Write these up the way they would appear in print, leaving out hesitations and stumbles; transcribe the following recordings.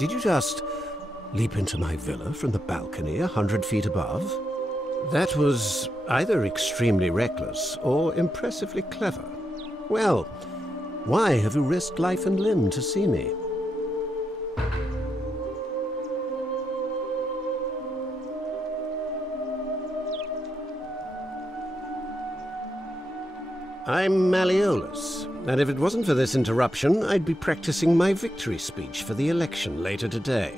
Did you just leap into my villa from the balcony 100 feet above? That was either extremely reckless or impressively clever. Well, why have you risked life and limb to see me? I'm Malleolus, and if it wasn't for this interruption, I'd be practicing my victory speech for the election later today.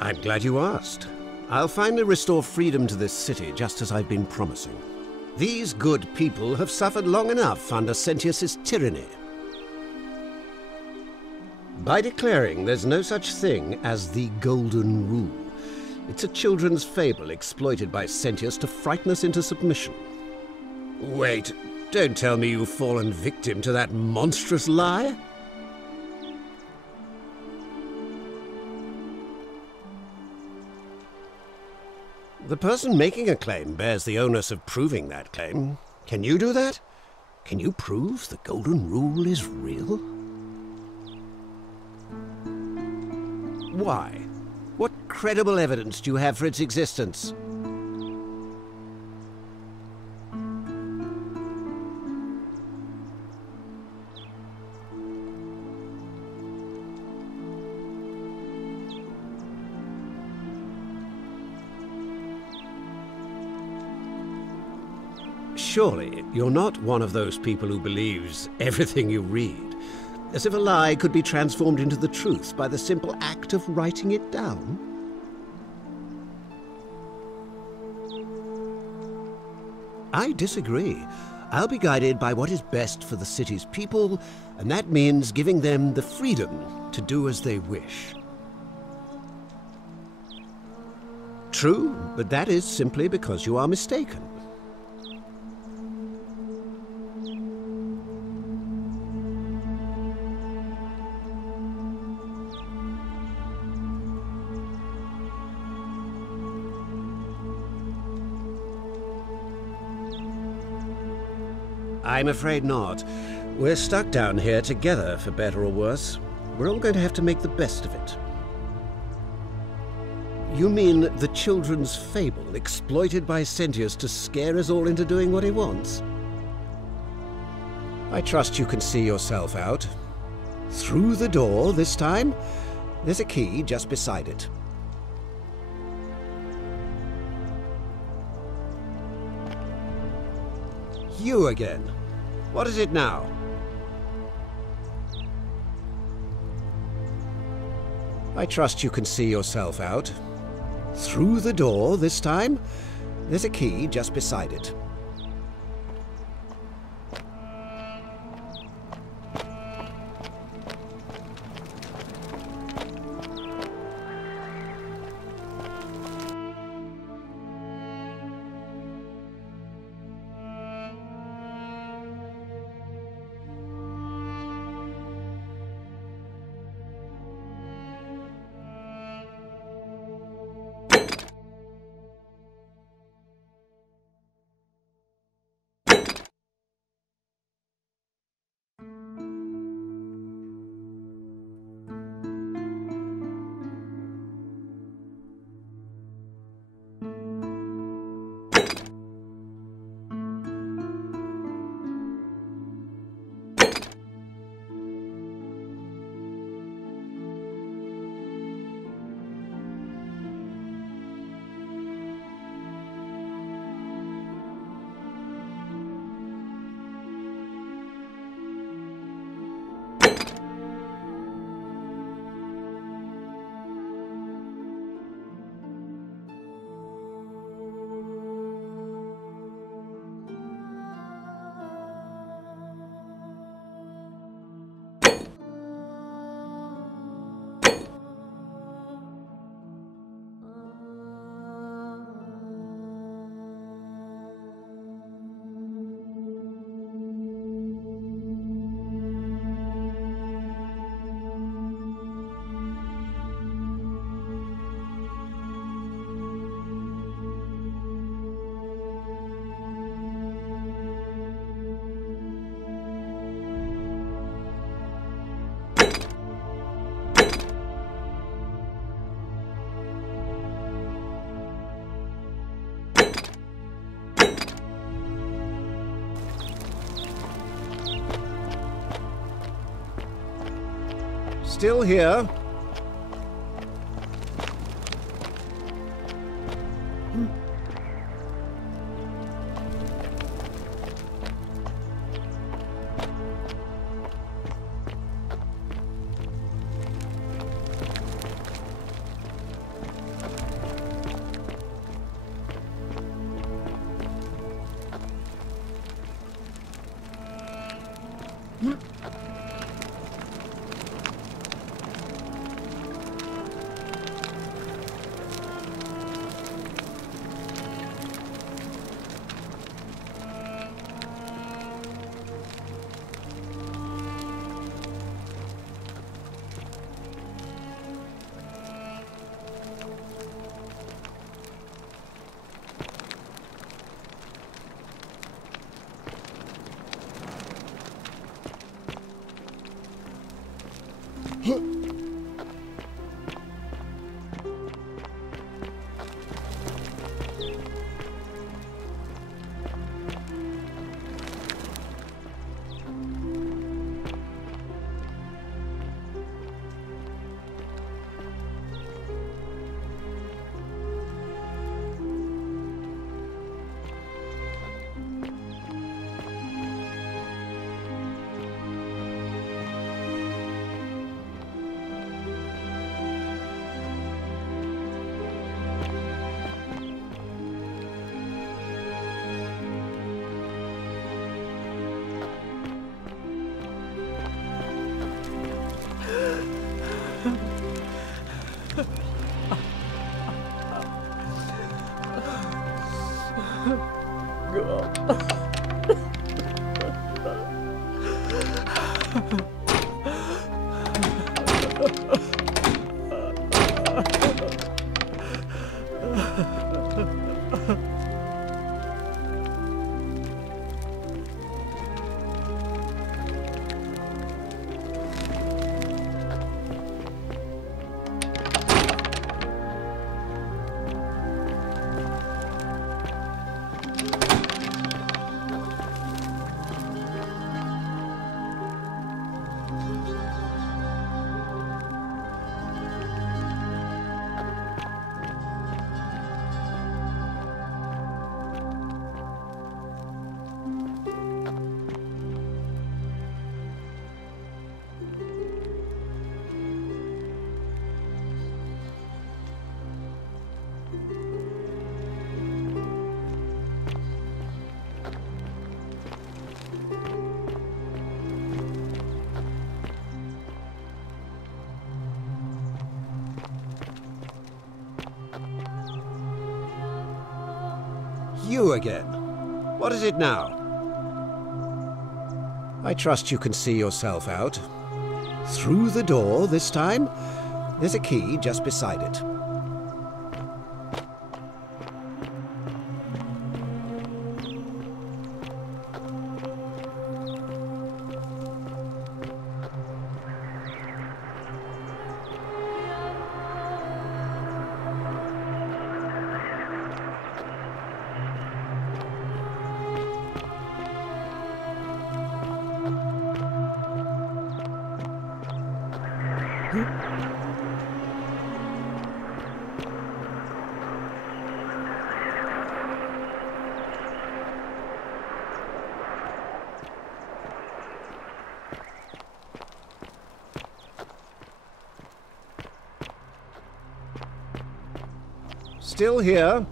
I'm glad you asked. I'll finally restore freedom to this city, just as I've been promising. These good people have suffered long enough under Sentius's tyranny. By declaring there's no such thing as the Golden Rule, it's a children's fable exploited by Sentius to frighten us into submission. Wait, don't tell me you've fallen victim to that monstrous lie? The person making a claim bears the onus of proving that claim. Can you do that? Can you prove the Golden Rule is real? Why? What credible evidence do you have for its existence? Surely, you're not one of those people who believes everything you read, as if a lie could be transformed into the truth by the simple act of writing it down? I disagree. I'll be guided by what is best for the city's people, and that means giving them the freedom to do as they wish. True, but that is simply because you are mistaken. I'm afraid not. We're stuck down here together, for better or worse. We're all going to have to make the best of it. You mean the children's fable exploited by Sentius to scare us all into doing what he wants? I trust you can see yourself out. Through the door this time? There's a key just beside it. You again. What is it now? I trust you can see yourself out. Through the door this time? There's a key just beside it. Still here. You again. What is it now? I trust you can see yourself out. Through the door this time? There's a key just beside it. Still here.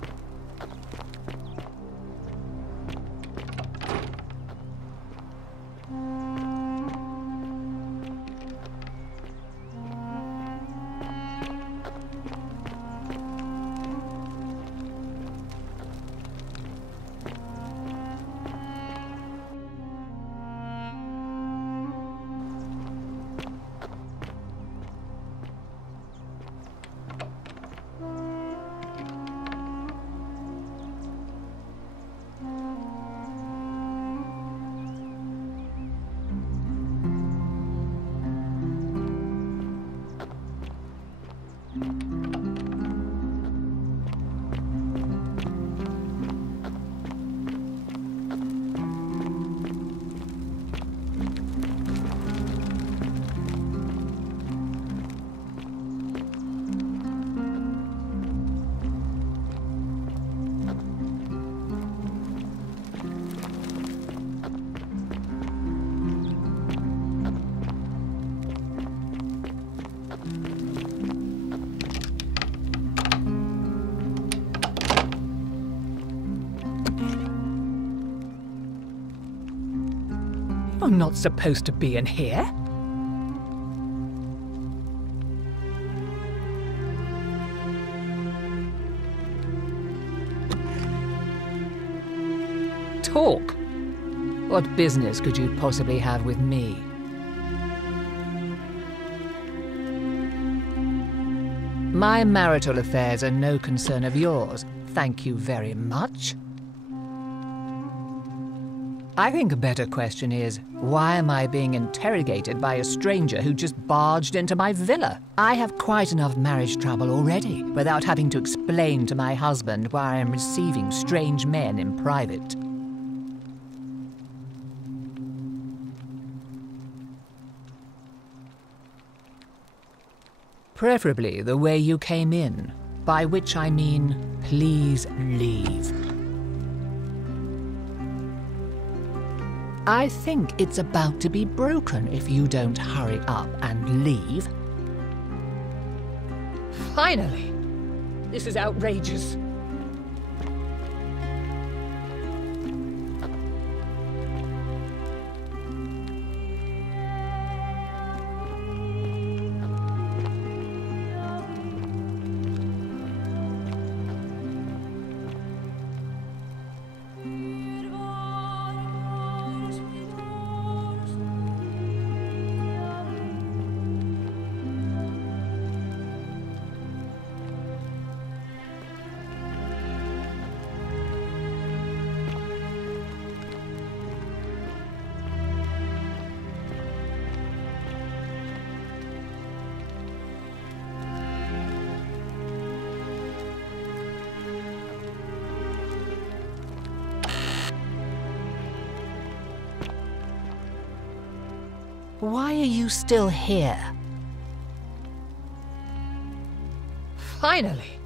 You're not supposed to be in here. Talk. What business could you possibly have with me? My marital affairs are no concern of yours. Thank you very much. I think a better question is, why am I being interrogated by a stranger who just barged into my villa? I have quite enough marriage trouble already, without having to explain to my husband why I am receiving strange men in private. Preferably the way you came in, by which I mean, please leave. I think it's about to be broken if you don't hurry up and leave. Finally! This is outrageous. Why are you still here? Finally!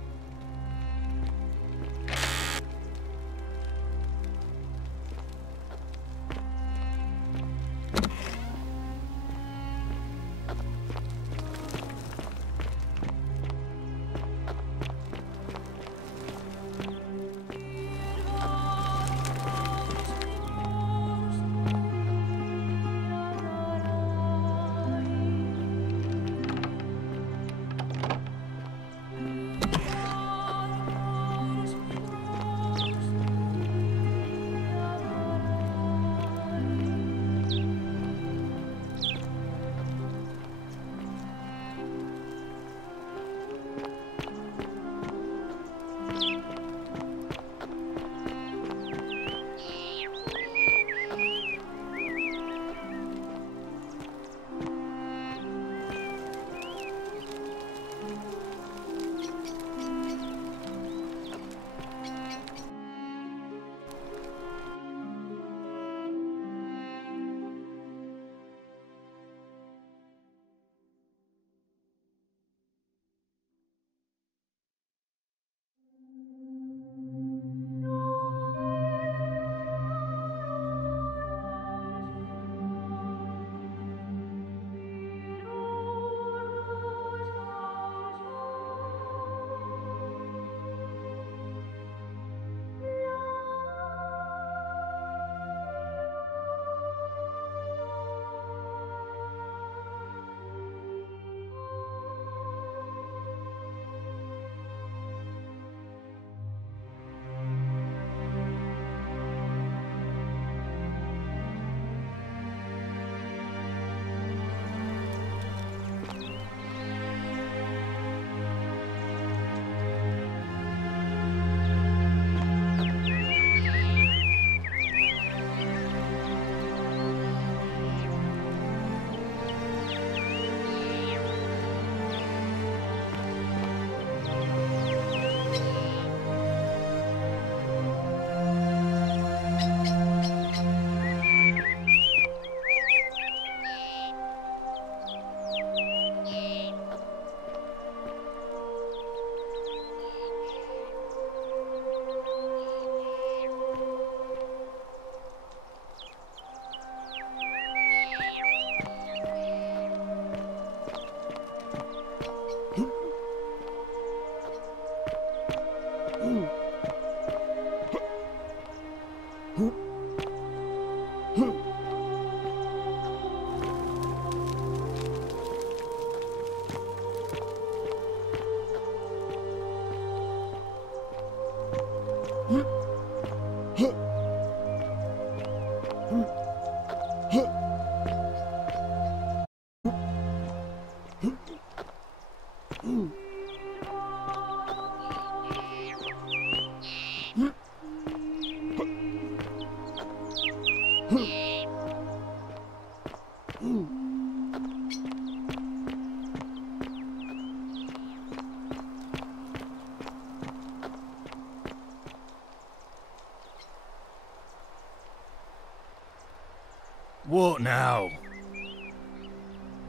What now?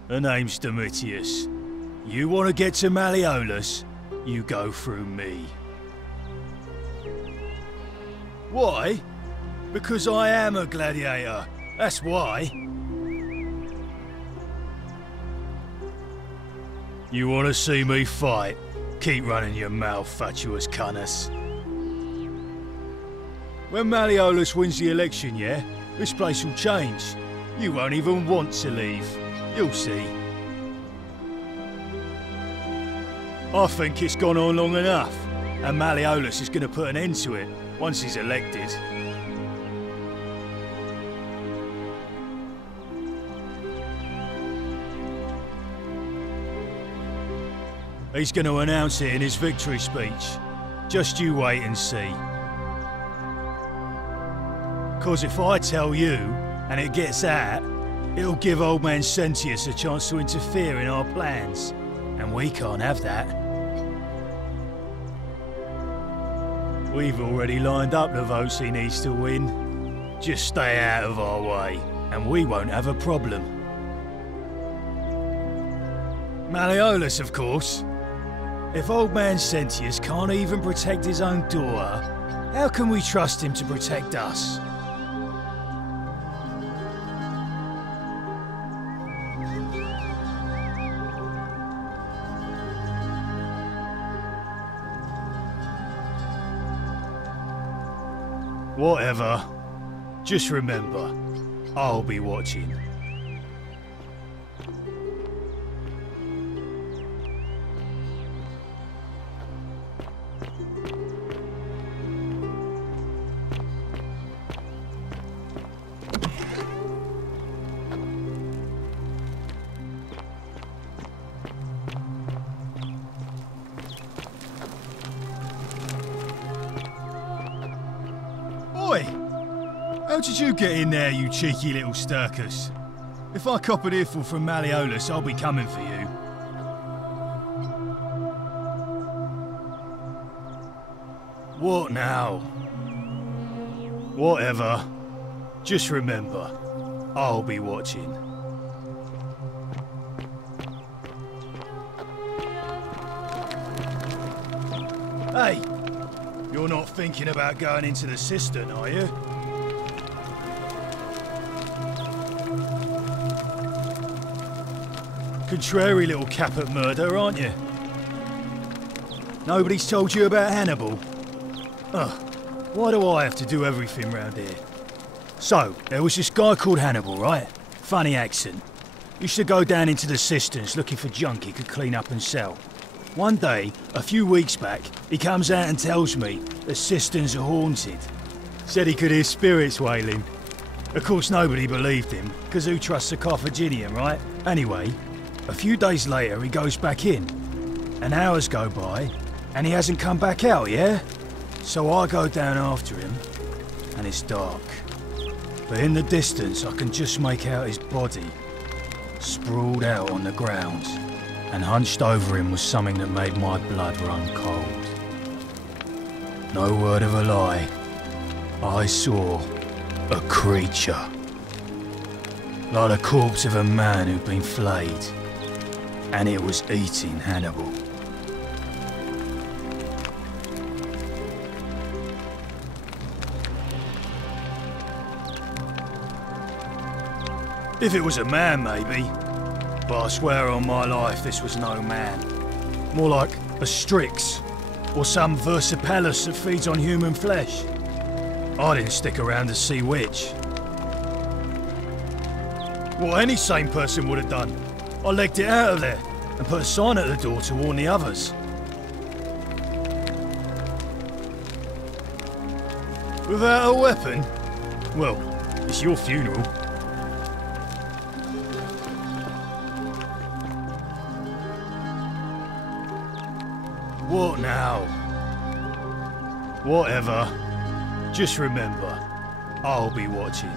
Her name's Domitius. You want to get to Malleolus? You go through me. Why? Because I am a gladiator. That's why. You want to see me fight? Keep running your mouth, fatuous cunners. When Malleolus wins the election, yeah? This place will change. You won't even want to leave. You'll see. I think it's gone on long enough, and Malleolus is going to put an end to it once he's elected. He's going to announce it in his victory speech. Just you wait and see. 'Cause if I tell you, and it gets out, it'll give old man Sentius a chance to interfere in our plans. And we can't have that. We've already lined up the votes he needs to win. Just stay out of our way, and we won't have a problem. Malleolus, of course. If old man Sentius can't even protect his own daughter, how can we trust him to protect us? Whatever. Just remember, I'll be watching. Oi! How did you get in there, you cheeky little Sturkus? If I cop an earful from Malleolus, I'll be coming for you. What now? Whatever. Just remember, I'll be watching. Hey! You're not thinking about going into the cistern, are you? Contrary little cap at murder, aren't you? Nobody's told you about Hannibal? Ugh, why do I have to do everything round here? So, there was this guy called Hannibal, right? Funny accent. Used to go down into the cisterns looking for junk he could clean up and sell. One day, a few weeks back, he comes out and tells me the cisterns are haunted. Said he could hear spirits wailing. Of course, nobody believed him, because who trusts a Carthaginian, right? Anyway, a few days later, he goes back in. And hours go by, and he hasn't come back out, yeah? So I go down after him, and it's dark. But in the distance, I can just make out his body, sprawled out on the ground. And hunched over him was something that made my blood run cold. No word of a lie. I saw a creature. Like the corpse of a man who'd been flayed. And it was eating Hannibal. If it was a man, maybe. But I swear on my life this was no man. More like a Strix, or some Versipelus that feeds on human flesh. I didn't stick around to see which. What any sane person would have done. I legged it out of there, and put a sign at the door to warn the others. Without a weapon? Well, it's your funeral. What now? Whatever. Just remember, I'll be watching.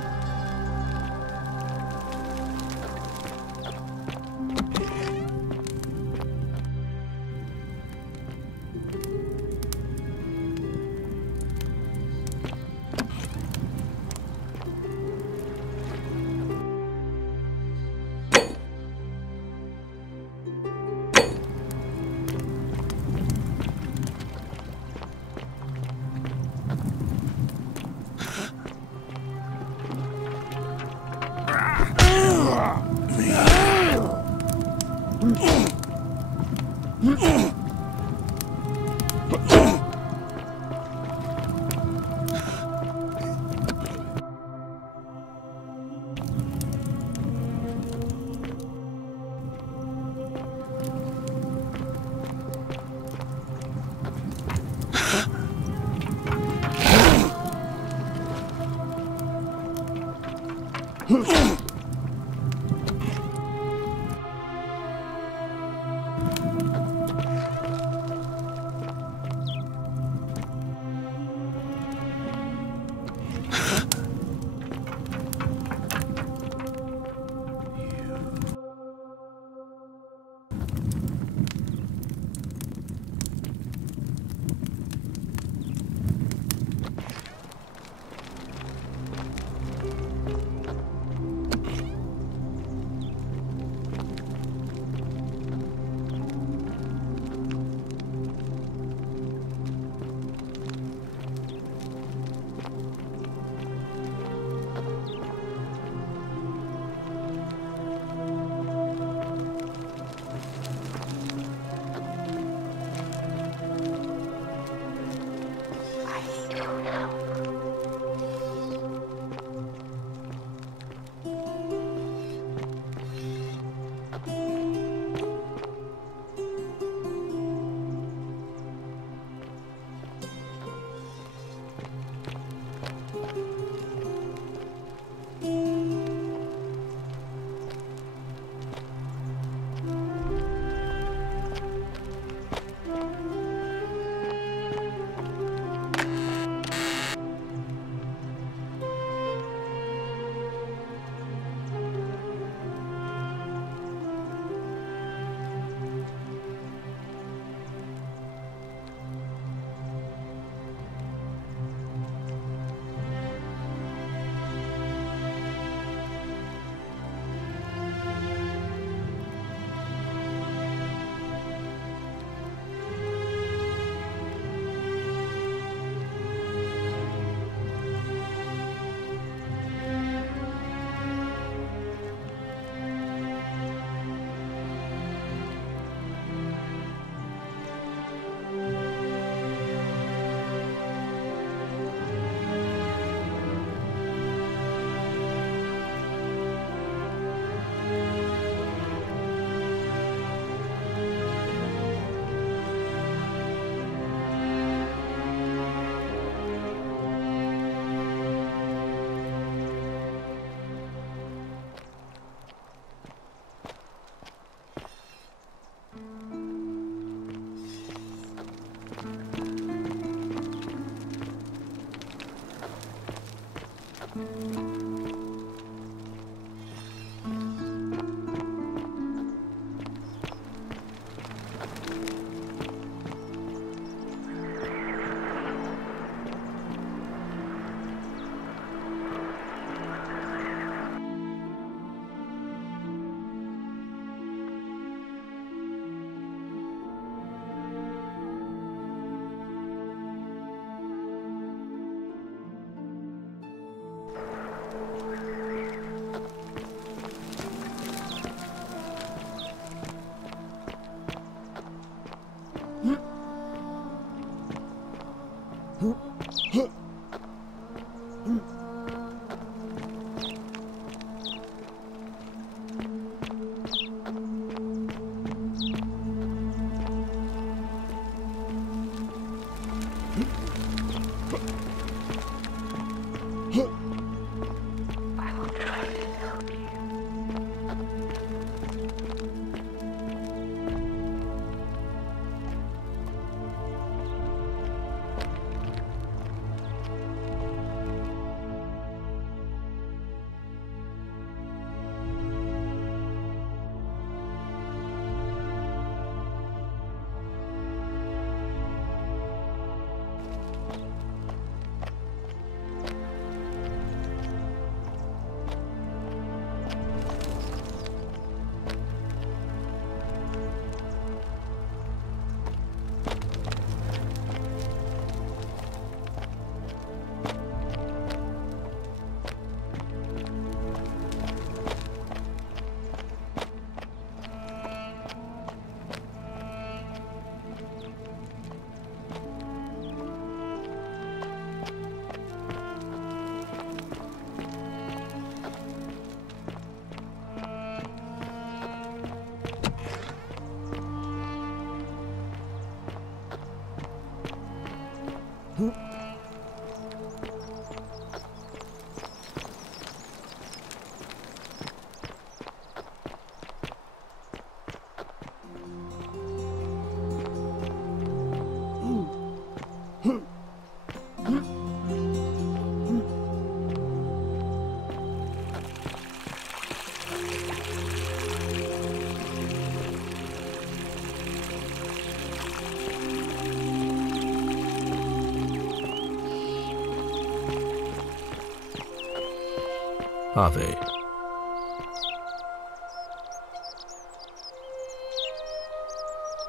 Are they?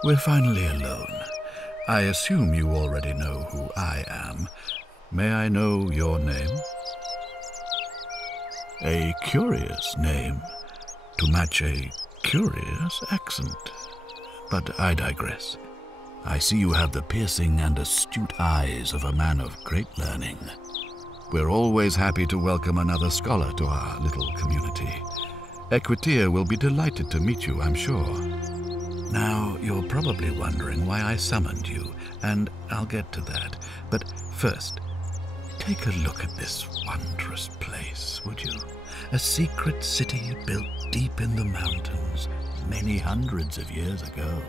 We're finally alone. I assume you already know who I am. May I know your name? A curious name to match a curious accent. But I digress. I see you have the piercing and astute eyes of a man of great learning. We're always happy to welcome another scholar to our little community. Equitia will be delighted to meet you, I'm sure. Now, you're probably wondering why I summoned you, and I'll get to that. But first, take a look at this wondrous place, would you? A secret city built deep in the mountains, many hundreds of years ago.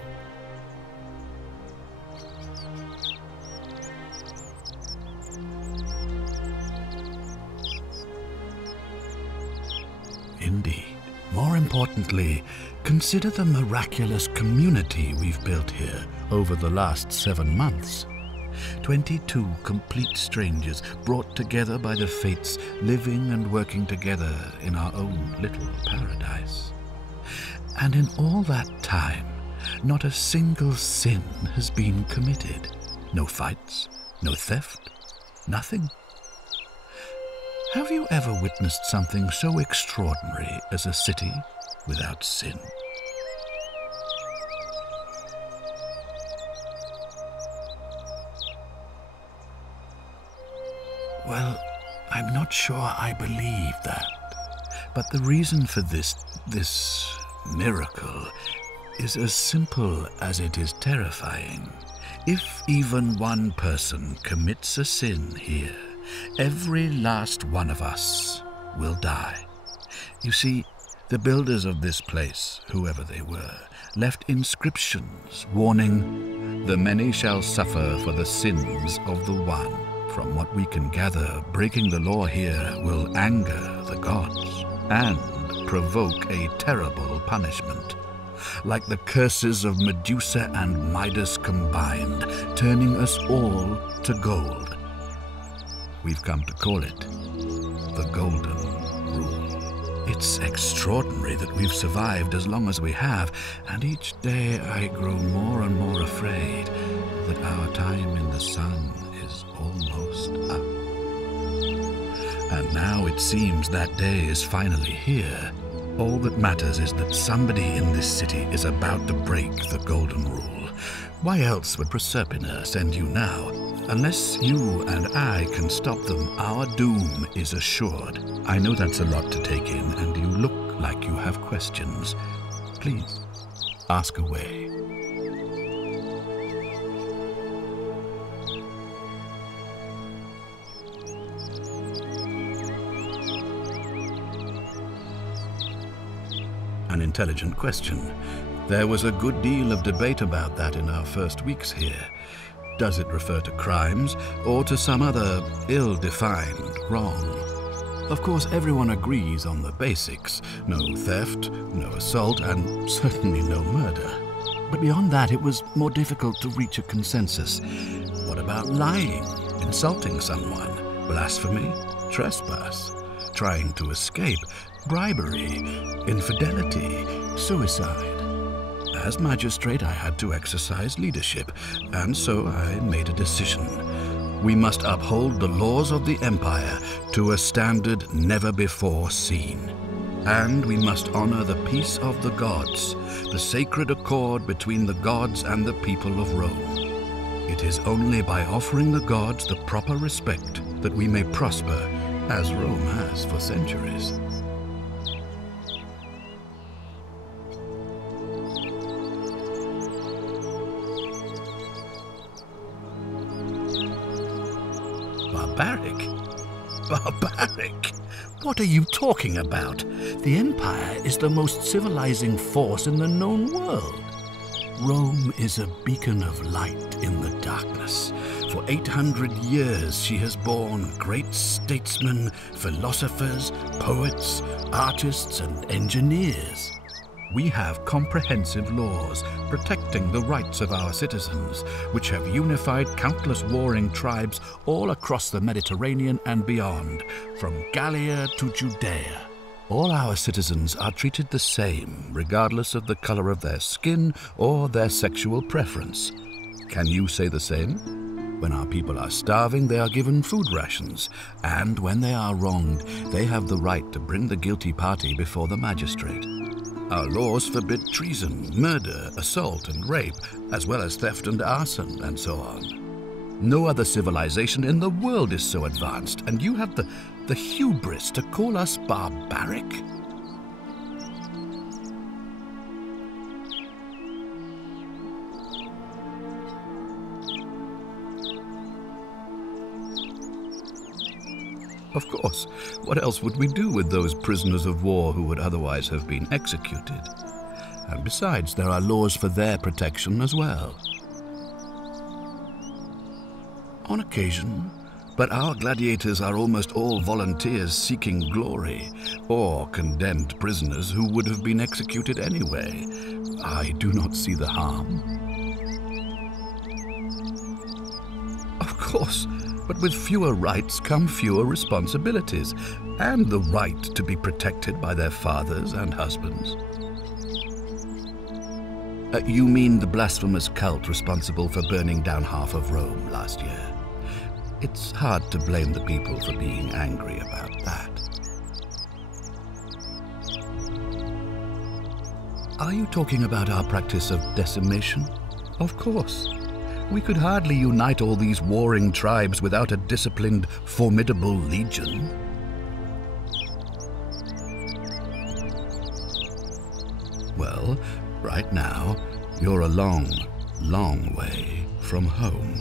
Indeed. More importantly, consider the miraculous community we've built here over the last 7 months. 22 complete strangers brought together by the fates, living and working together in our own little paradise. And in all that time, not a single sin has been committed. No fights, no theft, nothing. Have you ever witnessed something so extraordinary as a city without sin? Well, I'm not sure I believe that. But the reason for this miracle is as simple as it is terrifying. If even one person commits a sin here, every last one of us will die. You see, the builders of this place, whoever they were, left inscriptions warning, "The many shall suffer for the sins of the one." From what we can gather, breaking the law here will anger the gods and provoke a terrible punishment. Like the curses of Medusa and Midas combined, turning us all to gold. We've come to call it the Golden Rule. It's extraordinary that we've survived as long as we have, and each day I grow more and more afraid that our time in the sun is almost up. And now it seems that day is finally here. All that matters is that somebody in this city is about to break the Golden Rule. Why else would Proserpina send you now? Unless you and I can stop them, our doom is assured. I know that's a lot to take in, and you look like you have questions. Please, ask away. An intelligent question. There was a good deal of debate about that in our first weeks here. Does it refer to crimes or to some other ill-defined wrong? Of course, everyone agrees on the basics. No theft, no assault, and certainly no murder. But beyond that, it was more difficult to reach a consensus. What about lying, insulting someone, blasphemy, trespass, trying to escape, bribery, infidelity, suicide? As magistrate, I had to exercise leadership, and so I made a decision. We must uphold the laws of the Empire to a standard never before seen. And we must honor the peace of the gods, the sacred accord between the gods and the people of Rome. It is only by offering the gods the proper respect that we may prosper, as Rome has for centuries. Barbaric? Barbaric? What are you talking about? The Empire is the most civilizing force in the known world. Rome is a beacon of light in the darkness. For 800 years she has borne great statesmen, philosophers, poets, artists, and engineers. We have comprehensive laws protecting the rights of our citizens, which have unified countless warring tribes all across the Mediterranean and beyond, from Gallia to Judea. All our citizens are treated the same, regardless of the color of their skin or their sexual preference. Can you say the same? When our people are starving, they are given food rations, and when they are wronged, they have the right to bring the guilty party before the magistrate. Our laws forbid treason, murder, assault, and rape, as well as theft and arson, and so on. No other civilization in the world is so advanced, and you have the hubris to call us barbaric? Of course, what else would we do with those prisoners of war who would otherwise have been executed? And besides, there are laws for their protection as well. On occasion, but our gladiators are almost all volunteers seeking glory, or condemned prisoners who would have been executed anyway. I do not see the harm. Of course, but with fewer rights come fewer responsibilities, and the right to be protected by their fathers and husbands. You mean the blasphemous cult responsible for burning down half of Rome last year? It's hard to blame the people for being angry about that. Are you talking about our practice of decimation? Of course. We could hardly unite all these warring tribes without a disciplined, formidable legion. Well, right now, you're a long, long way from home.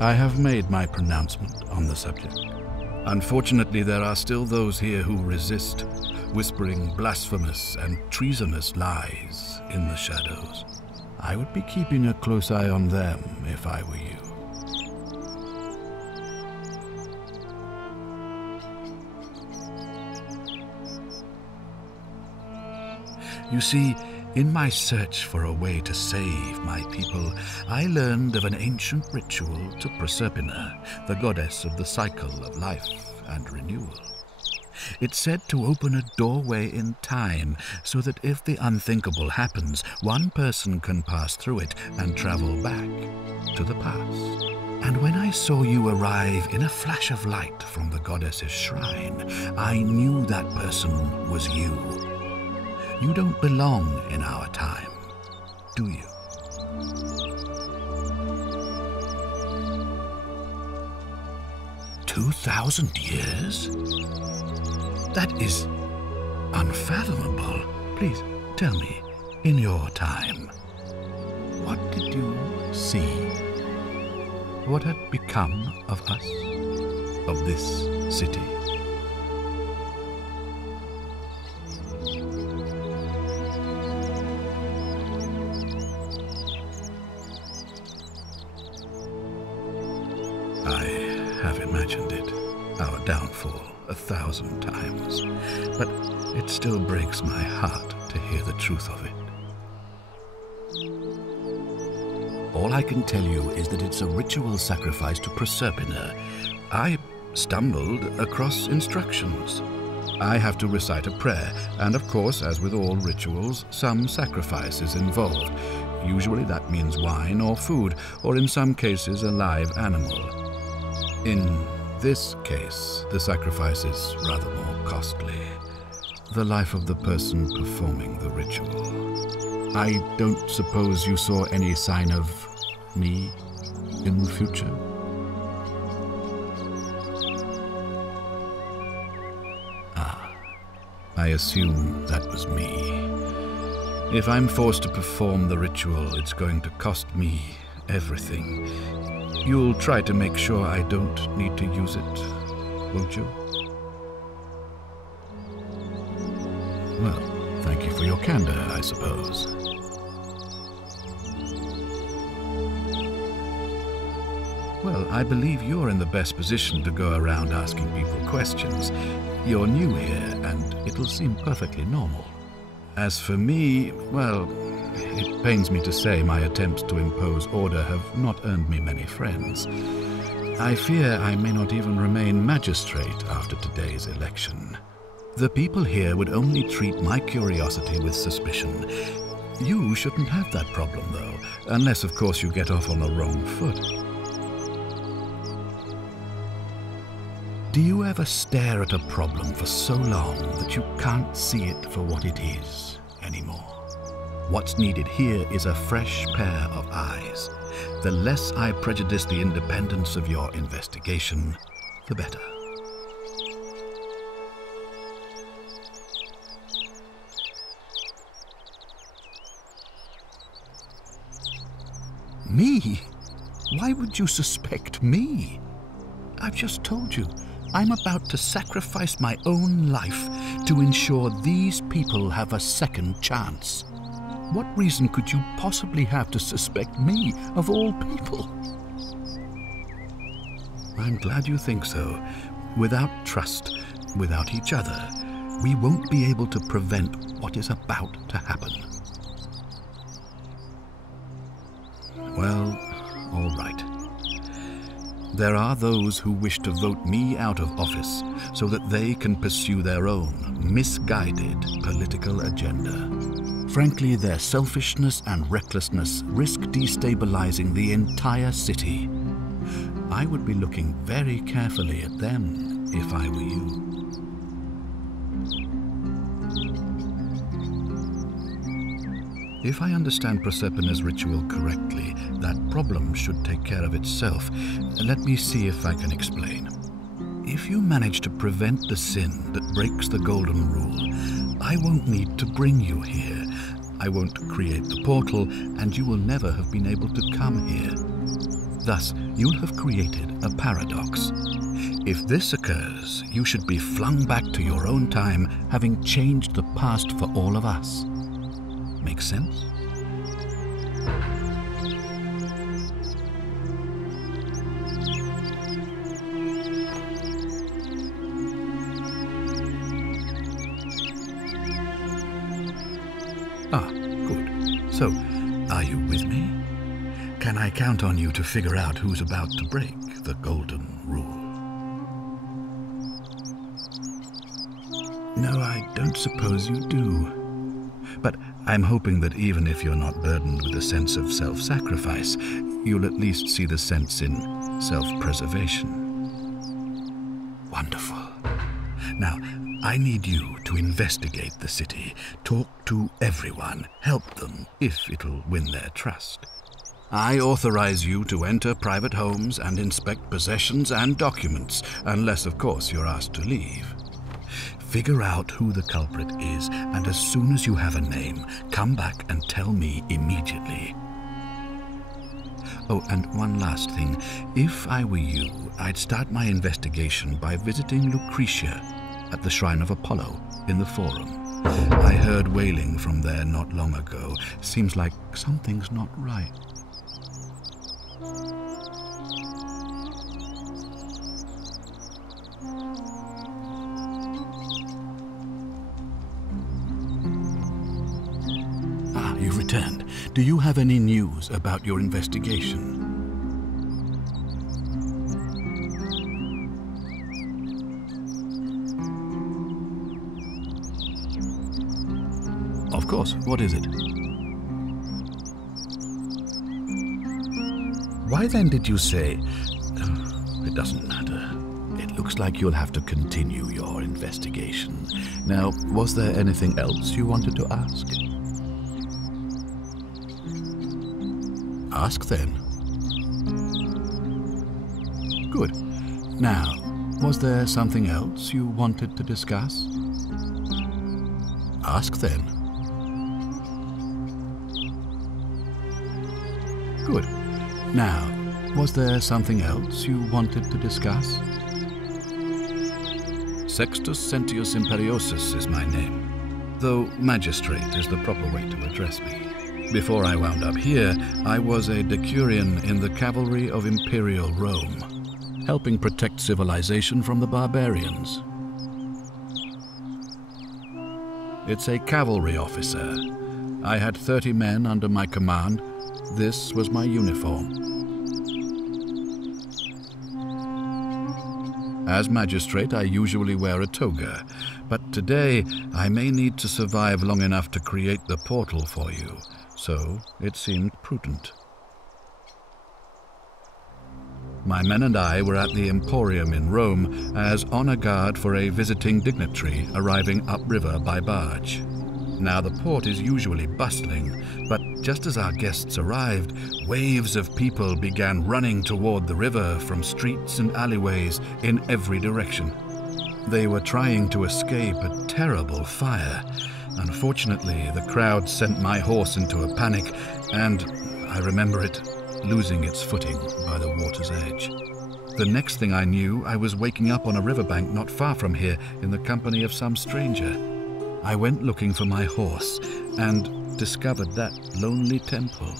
I have made my pronouncement on the subject. Unfortunately, there are still those here who resist, whispering blasphemous and treasonous lies in the shadows. I would be keeping a close eye on them if I were you. You see, in my search for a way to save my people, I learned of an ancient ritual to Proserpina, the goddess of the cycle of life and renewal. It's said to open a doorway in time, so that if the unthinkable happens, one person can pass through it and travel back to the past. And when I saw you arrive in a flash of light from the goddess's shrine, I knew that person was you. You don't belong in our time, do you? "2,000 years? That is unfathomable. Please tell me, in your time, what did you see? What had become of us, of this city?" I have imagined it, our downfall, 1,000 times, but it still breaks my heart to hear the truth of it. All I can tell you is that it's a ritual sacrifice to Proserpina. I stumbled across instructions. I have to recite a prayer, and of course, as with all rituals, some sacrifice is involved. Usually that means wine or food, or in some cases a live animal. In this case, the sacrifice is rather more costly. The life of the person performing the ritual. I don't suppose you saw any sign of me in the future? I assume that was me. If I'm forced to perform the ritual, it's going to cost me everything. You'll try to make sure I don't need to use it, won't you? Well, thank you for your candor, I suppose. Well, I believe you're in the best position to go around asking people questions. You're new here, and it'll seem perfectly normal. As for me, well, it pains me to say my attempts to impose order have not earned me many friends. I fear I may not even remain magistrate after today's election. The people here would only treat my curiosity with suspicion. You shouldn't have that problem, though, unless, of course, you get off on the wrong foot. Do you ever stare at a problem for so long that you can't see it for what it is anymore? What's needed here is a fresh pair of eyes. The less I prejudice the independence of your investigation, the better. Me? Why would you suspect me? I've just told you, I'm about to sacrifice my own life to ensure these people have a second chance. What reason could you possibly have to suspect me, of all people? I'm glad you think so. Without trust, without each other, we won't be able to prevent what is about to happen. Well, all right. There are those who wish to vote me out of office so that they can pursue their own misguided political agenda. Frankly, their selfishness and recklessness risk destabilizing the entire city. I would be looking very carefully at them if I were you. If I understand Proserpina's ritual correctly, that problem should take care of itself. Let me see if I can explain. If you manage to prevent the sin that breaks the Golden Rule, I won't need to bring you here. I won't create the portal, and you will never have been able to come here. Thus, you'll have created a paradox. If this occurs, you should be flung back to your own time, having changed the past for all of us. Make sense? Ah, good. So, are you with me? Can I count on you to figure out who's about to break the Golden Rule? No, I don't suppose you do. But I'm hoping that even if you're not burdened with a sense of self-sacrifice, you'll at least see the sense in self-preservation. Wonderful. Now, I need you to investigate the city, talk to everyone, help them if it'll win their trust. I authorize you to enter private homes and inspect possessions and documents, unless, of course, you're asked to leave. Figure out who the culprit is, and as soon as you have a name, come back and tell me immediately. Oh, and one last thing. If I were you, I'd start my investigation by visiting Lucretia at the Shrine of Apollo in the Forum. I heard wailing from there not long ago. Seems like something's not right. You've returned. Do you have any news about your investigation? Of course. What is it? Why then did you say... it doesn't matter. It looks like you'll have to continue your investigation. Now, was there anything else you wanted to ask? Ask then. Good. Now, was there something else you wanted to discuss? Ask then. Good. Now, Was there something else you wanted to discuss? Sextus Sentius Imperiosus is my name, though magistrate is the proper way to address me. Before I wound up here, I was a decurion in the cavalry of Imperial Rome, helping protect civilization from the barbarians. It's a cavalry officer. I had 30 men under my command. This was my uniform. As magistrate, I usually wear a toga, but today I may need to survive long enough to create the portal for you, so it seemed prudent. My men and I were at the Emporium in Rome as honor guard for a visiting dignitary arriving upriver by barge. Now the port is usually bustling, but just as our guests arrived, waves of people began running toward the river from streets and alleyways in every direction. They were trying to escape a terrible fire. Unfortunately, the crowd sent my horse into a panic, and I remember it losing its footing by the water's edge. The next thing I knew, I was waking up on a riverbank not far from here in the company of some stranger. I went looking for my horse and discovered that lonely temple.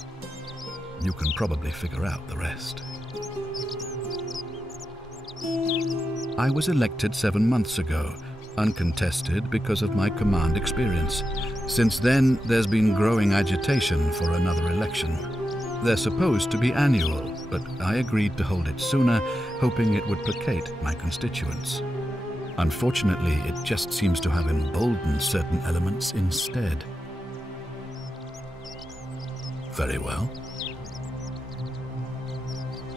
You can probably figure out the rest. I was elected 7 months ago, uncontested because of my command experience. Since then, there's been growing agitation for another election. They're supposed to be annual, but I agreed to hold it sooner, hoping it would placate my constituents. Unfortunately, it just seems to have emboldened certain elements instead. Very well.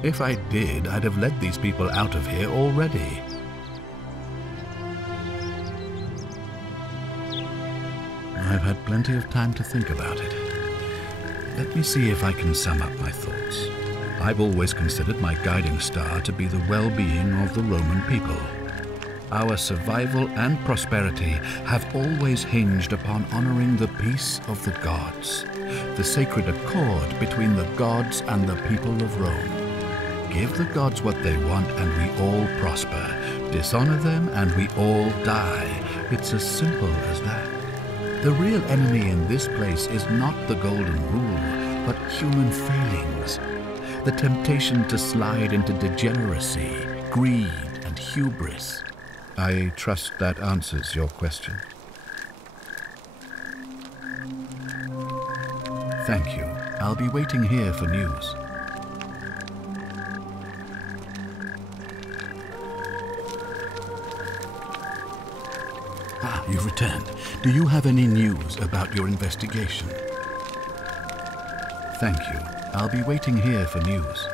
If I did, I'd have led these people out of here already. I've had plenty of time to think about it. Let me see if I can sum up my thoughts. I've always considered my guiding star to be the well-being of the Roman people. Our survival and prosperity have always hinged upon honoring the peace of the gods, the sacred accord between the gods and the people of Rome. Give the gods what they want and we all prosper. Dishonor them and we all die. It's as simple as that. The real enemy in this place is not the golden rule, but human failings. The temptation to slide into degeneracy, greed, and hubris. I trust that answers your question. Thank you. I'll be waiting here for news. Ah, you've returned. Do you have any news about your investigation? Thank you. I'll be waiting here for news.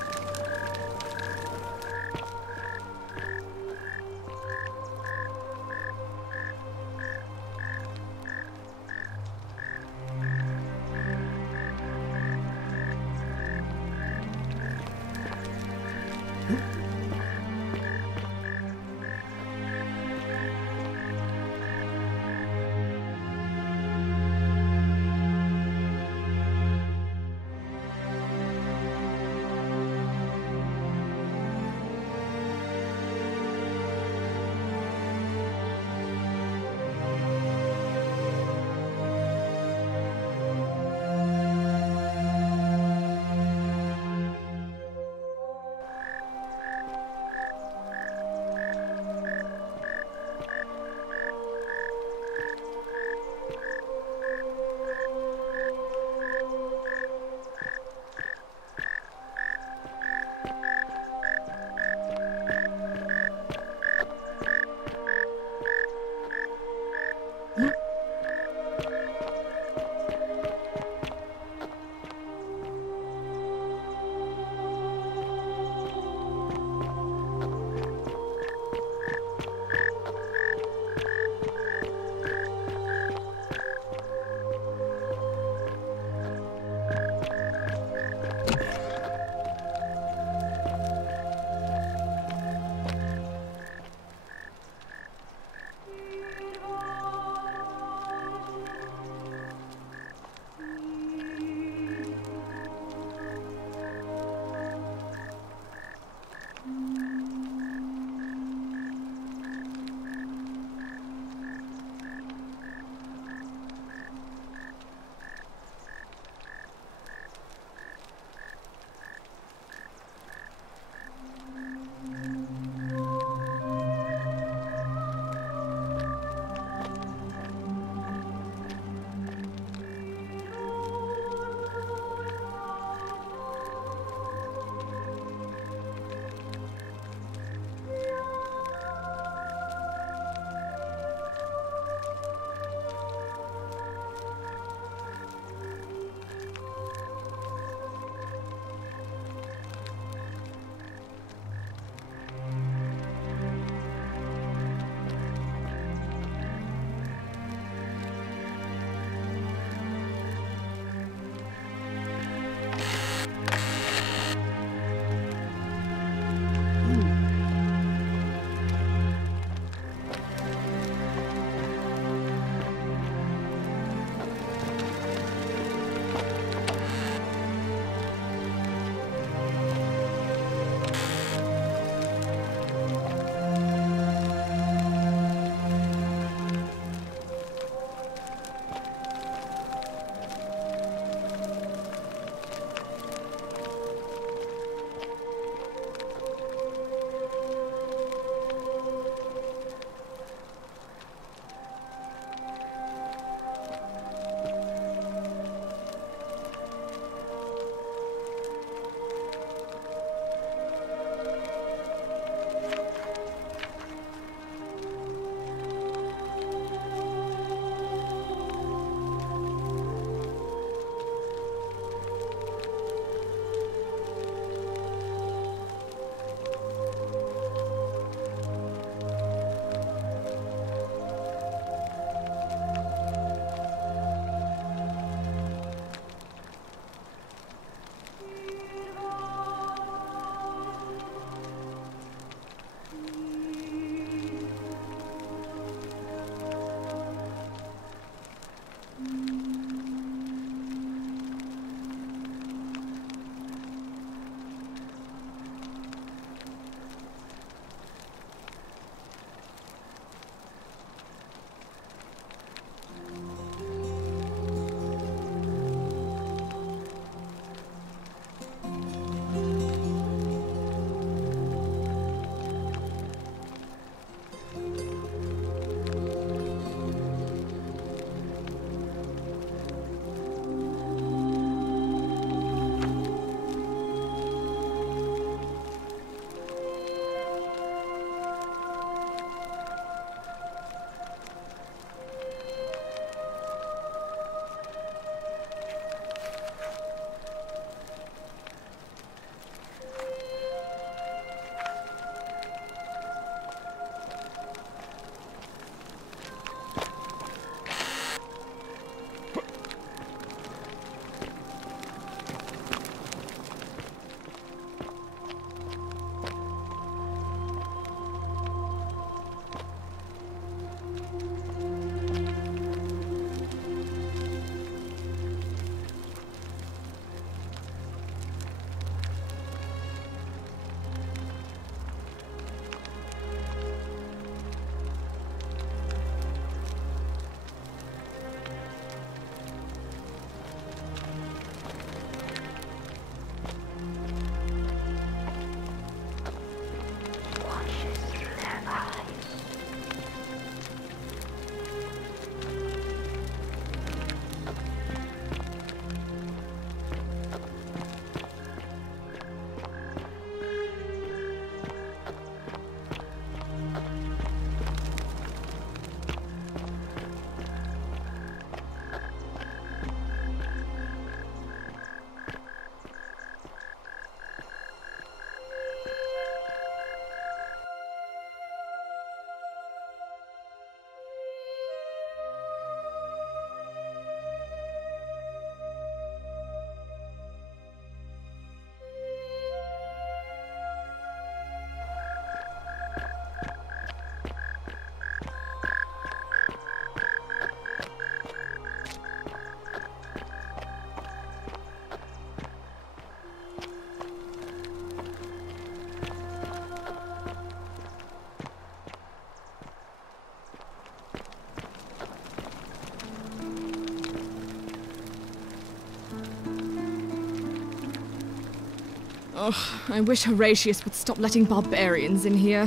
Oh, I wish Horatius would stop letting barbarians in here.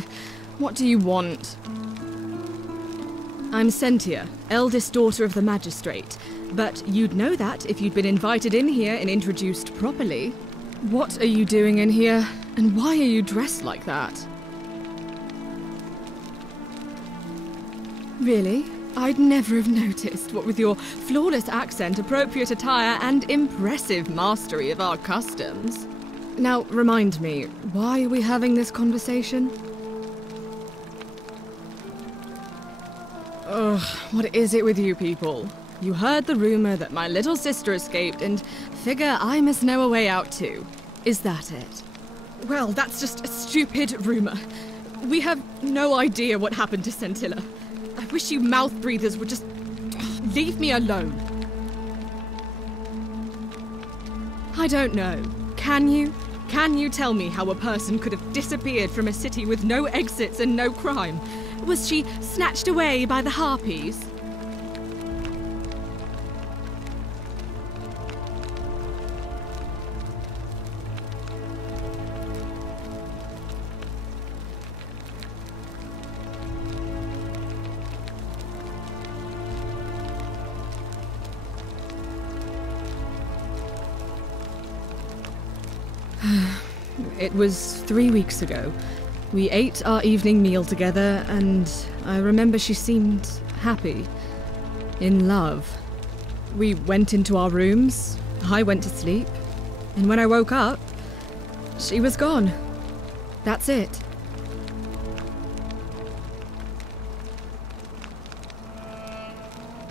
What do you want? I'm Sentia, eldest daughter of the magistrate. But you'd know that if you'd been invited in here and introduced properly. What are you doing in here? And why are you dressed like that? Really? I'd never have noticed, what with your flawless accent, appropriate attire, and impressive mastery of our customs. Now, remind me, why are we having this conversation? Ugh, what is it with you people? You heard the rumor that my little sister escaped and figure I must know a way out too. Is that it? Well, that's just a stupid rumor. We have no idea what happened to Scintilla. I wish you mouth breathers would just leave me alone. I don't know. Can you? Can you tell me how a person could have disappeared from a city with no exits and no crime? Was she snatched away by the Harpies? It was 3 weeks ago. We ate our evening meal together, and I remember she seemed happy. In love. We went into our rooms, I went to sleep, and when I woke up, she was gone. That's it.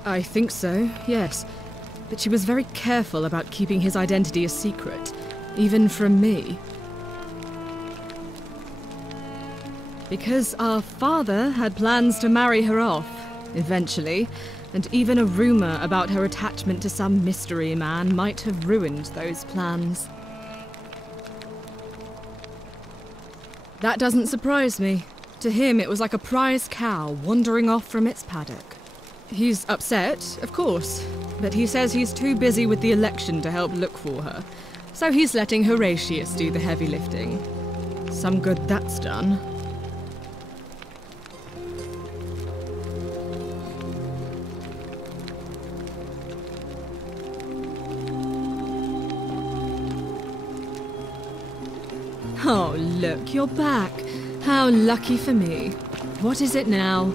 I think so, yes. But she was very careful about keeping his identity a secret, even from me. Because our father had plans to marry her off, eventually, and even a rumor about her attachment to some mystery man might have ruined those plans. That doesn't surprise me. To him, it was like a prize cow wandering off from its paddock. He's upset, of course, but he says he's too busy with the election to help look for her, so he's letting Horatius do the heavy lifting. Some good that's done. Oh, look, you're back. How lucky for me. What is it now?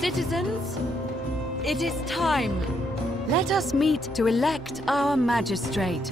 Citizens, it is time. Let us meet to elect our magistrate.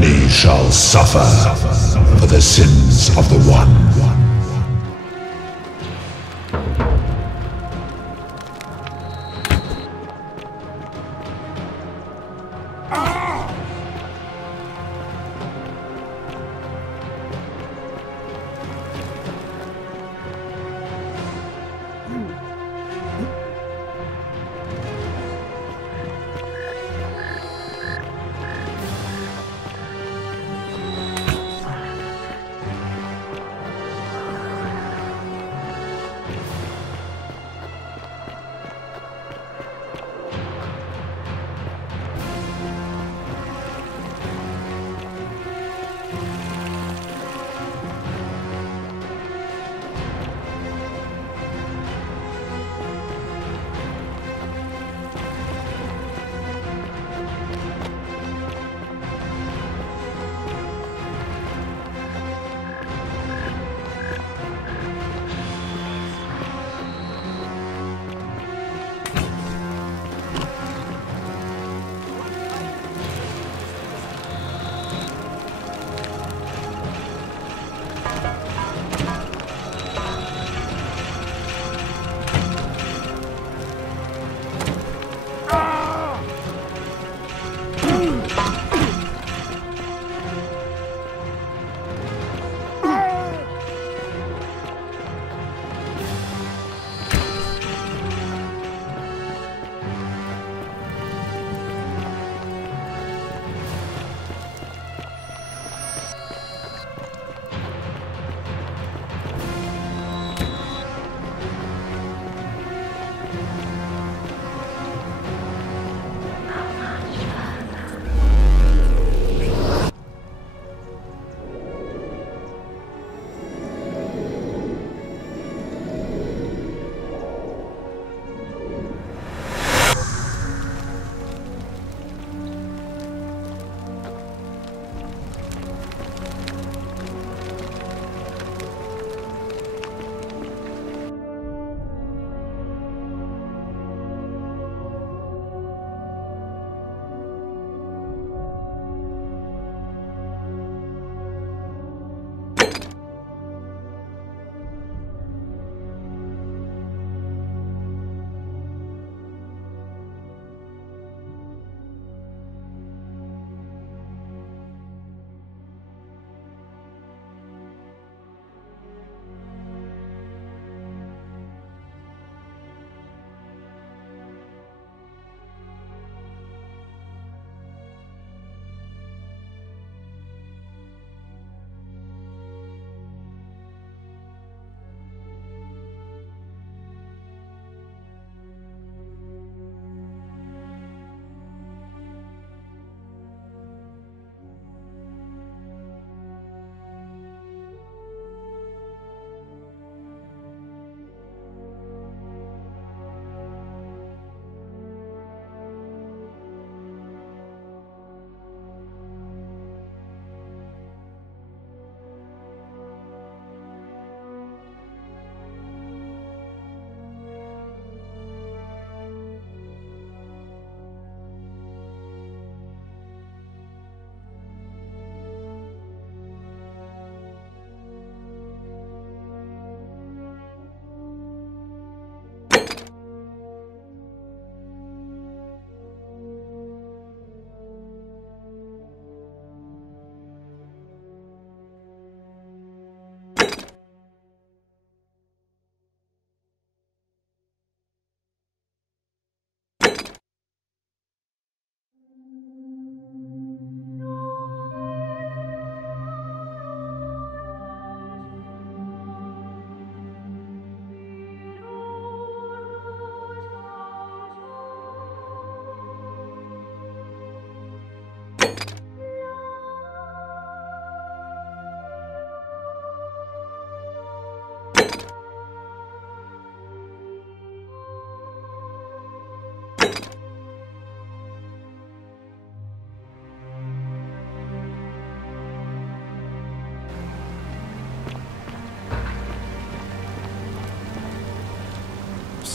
Many shall suffer for the sins of the one.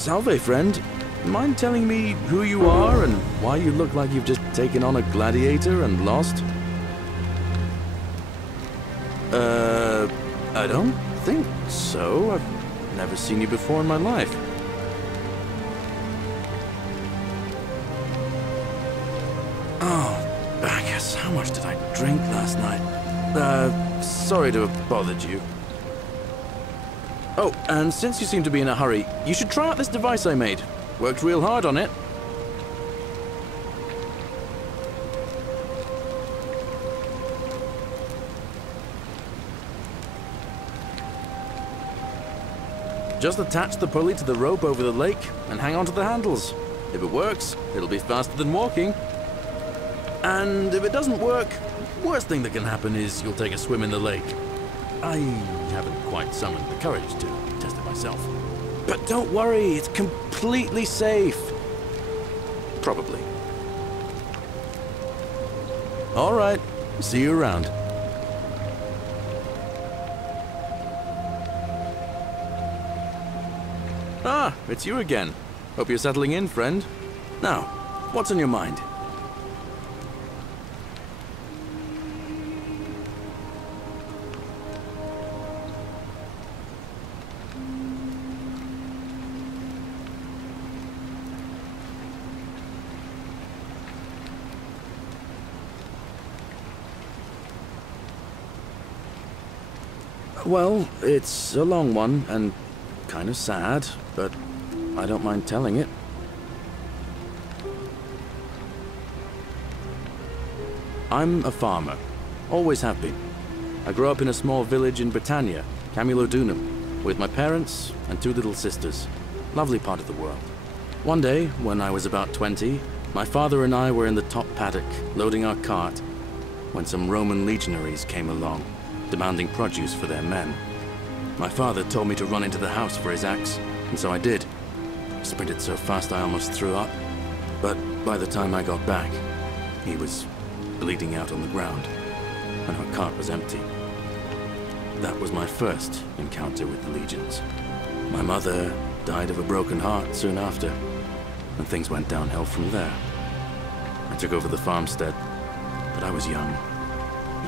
Salve, friend. Mind telling me who you are and why you look like you've just taken on a gladiator and lost? I don't think so. I've never seen you before in my life. Oh, Bacchus, how much did I drink last night? Sorry to have bothered you. Oh, and since you seem to be in a hurry, you should try out this device I made. Worked real hard on it. Just attach the pulley to the rope over the lake and hang on to the handles. If it works, it'll be faster than walking. And if it doesn't work, worst thing that can happen is you'll take a swim in the lake. I haven't quite summoned the courage to test it myself. But don't worry, it's completely safe. Probably. All right, see you around. Ah, it's you again. Hope you're settling in, friend. Now, what's on your mind? Well, it's a long one and kind of sad, but I don't mind telling it. I'm a farmer. Always have been. I grew up in a small village in Britannia, Camulodunum, with my parents and 2 little sisters. Lovely part of the world. One day, when I was about 20, my father and I were in the top paddock, loading our cart, when some Roman legionaries came along, demanding produce for their men. My father told me to run into the house for his axe, and so I did. Sprinted so fast I almost threw up, but by the time I got back, he was bleeding out on the ground, and our cart was empty. That was my first encounter with the legions. My mother died of a broken heart soon after, and things went downhill from there. I took over the farmstead, but I was young.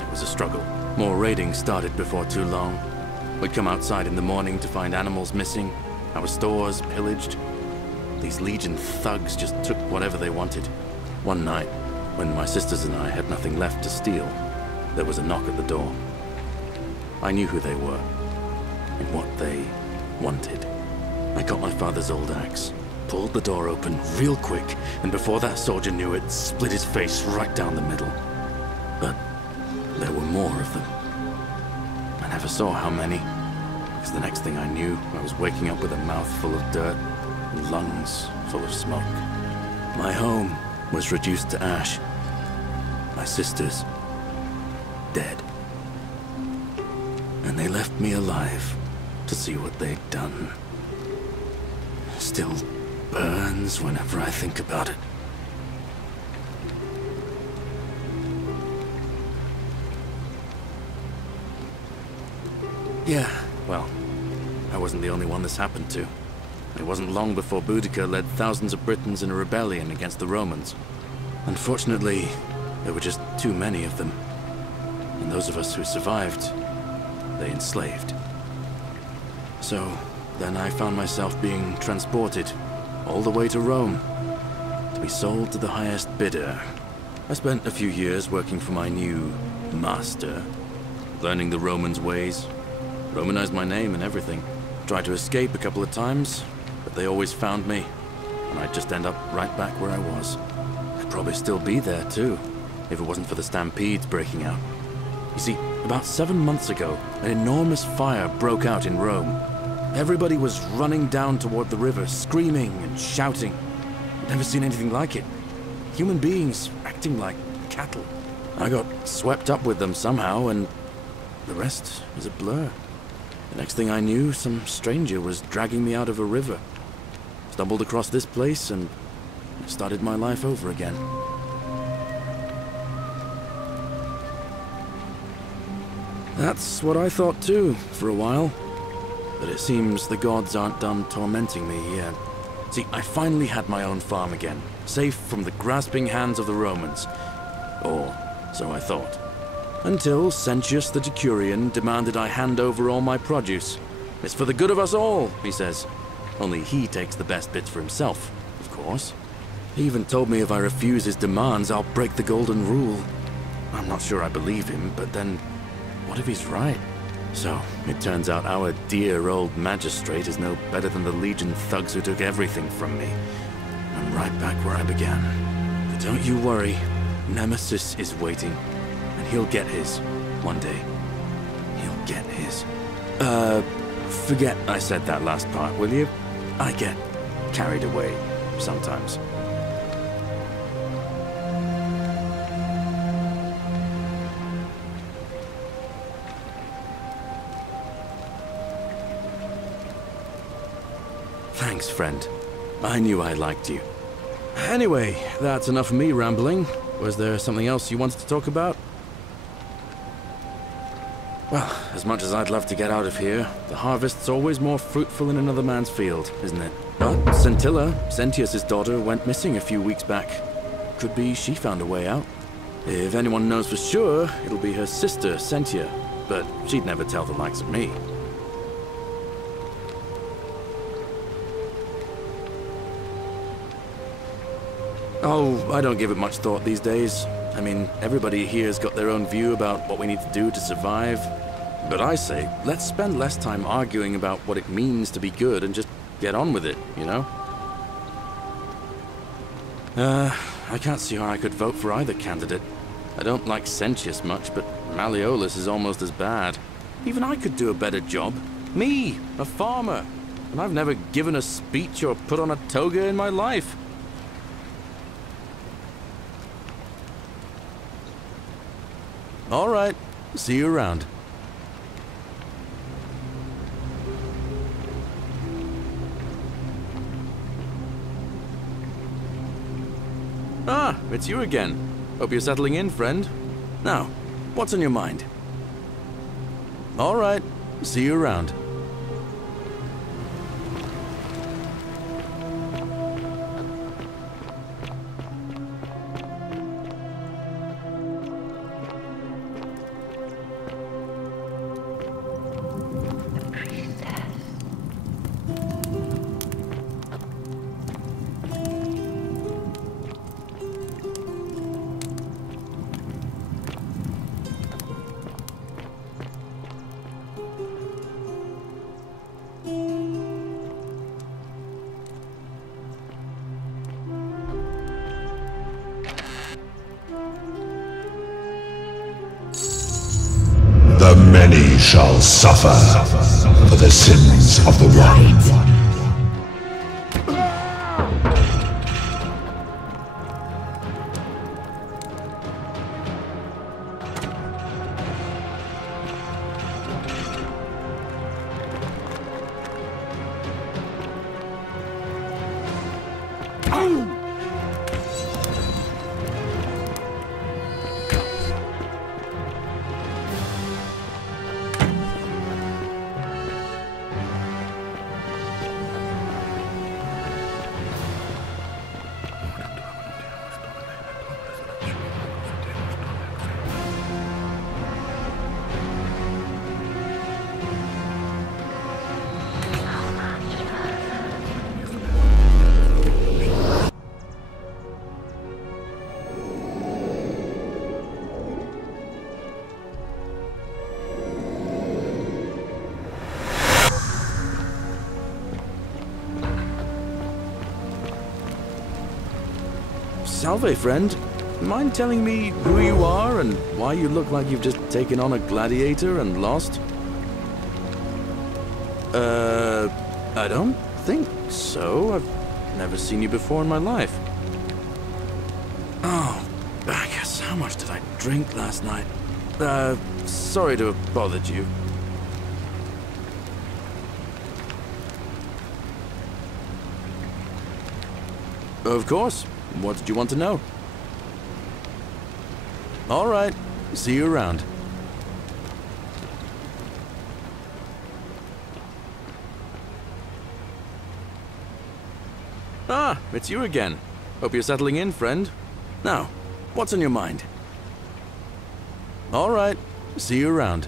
It was a struggle. More raiding started before too long. We'd come outside in the morning to find animals missing, our stores pillaged. These Legion thugs just took whatever they wanted. One night, when my sisters and I had nothing left to steal, there was a knock at the door. I knew who they were, and what they wanted. I got my father's old axe, pulled the door open real quick, and before that soldier knew it, split his face right down the middle. But there were more of them. I never saw how many, because the next thing I knew, I was waking up with a mouth full of dirt and lungs full of smoke. My home was reduced to ash. My sisters, dead. And they left me alive to see what they'd done. Still burns whenever I think about it. Yeah, well, I wasn't the only one this happened to. It wasn't long before Boudica led thousands of Britons in a rebellion against the Romans. Unfortunately, there were just too many of them. And those of us who survived, they enslaved. So, then I found myself being transported all the way to Rome to be sold to the highest bidder. I spent a few years working for my new master, learning the Romans' ways. Romanized my name and everything. Tried to escape a couple of times, but they always found me, and I'd just end up right back where I was. I'd probably still be there too, if it wasn't for the stampedes breaking out. You see, about 7 months ago, an enormous fire broke out in Rome. Everybody was running down toward the river, screaming and shouting. I'd never seen anything like it. Human beings acting like cattle. I got swept up with them somehow, and the rest is a blur. The next thing I knew, some stranger was dragging me out of a river. Stumbled across this place and started my life over again. That's what I thought too, for a while. But it seems the gods aren't done tormenting me yet. See, I finally had my own farm again, safe from the grasping hands of the Romans. Or so I thought. Until Sentius the Decurion demanded I hand over all my produce. It's for the good of us all, he says. Only he takes the best bits for himself, of course. He even told me if I refuse his demands, I'll break the golden rule. I'm not sure I believe him, but then, what if he's right? So, it turns out our dear old magistrate is no better than the Legion thugs who took everything from me. I'm right back where I began. But don't you worry, Nemesis is waiting, and he'll get his, one day. He'll get his. Forget I said that last part, will you? I get carried away sometimes. Thanks, friend. I knew I liked you. Anyway, that's enough of me rambling. Was there something else you wanted to talk about? Well, as much as I'd love to get out of here, the harvest's always more fruitful in another man's field, isn't it? But Scintilla, Sentius' daughter, went missing a few weeks back. Could be she found a way out. If anyone knows for sure, it'll be her sister, Sentia. But she'd never tell the likes of me. Oh, I don't give it much thought these days. I mean, everybody here's got their own view about what we need to do to survive. But I say, let's spend less time arguing about what it means to be good and just get on with it, you know? I can't see how I could vote for either candidate. I don't like Sentius much, but Malleolus is almost as bad. Even I could do a better job. Me, a farmer. And I've never given a speech or put on a toga in my life. All right. See you around. Ah, it's you again. Hope you're settling in, friend. Now, what's on your mind? All right. See you around. The many shall suffer for the sins of the one. Salve, friend. Mind telling me who you are and why you look like you've just taken on a gladiator and lost? I don't think so. I've never seen you before in my life. Oh, Bacchus, how much did I drink last night? Sorry to have bothered you. Of course. What did you want to know? All right. See you around. Ah, it's you again. Hope you're settling in, friend. Now, what's on your mind? All right. See you around.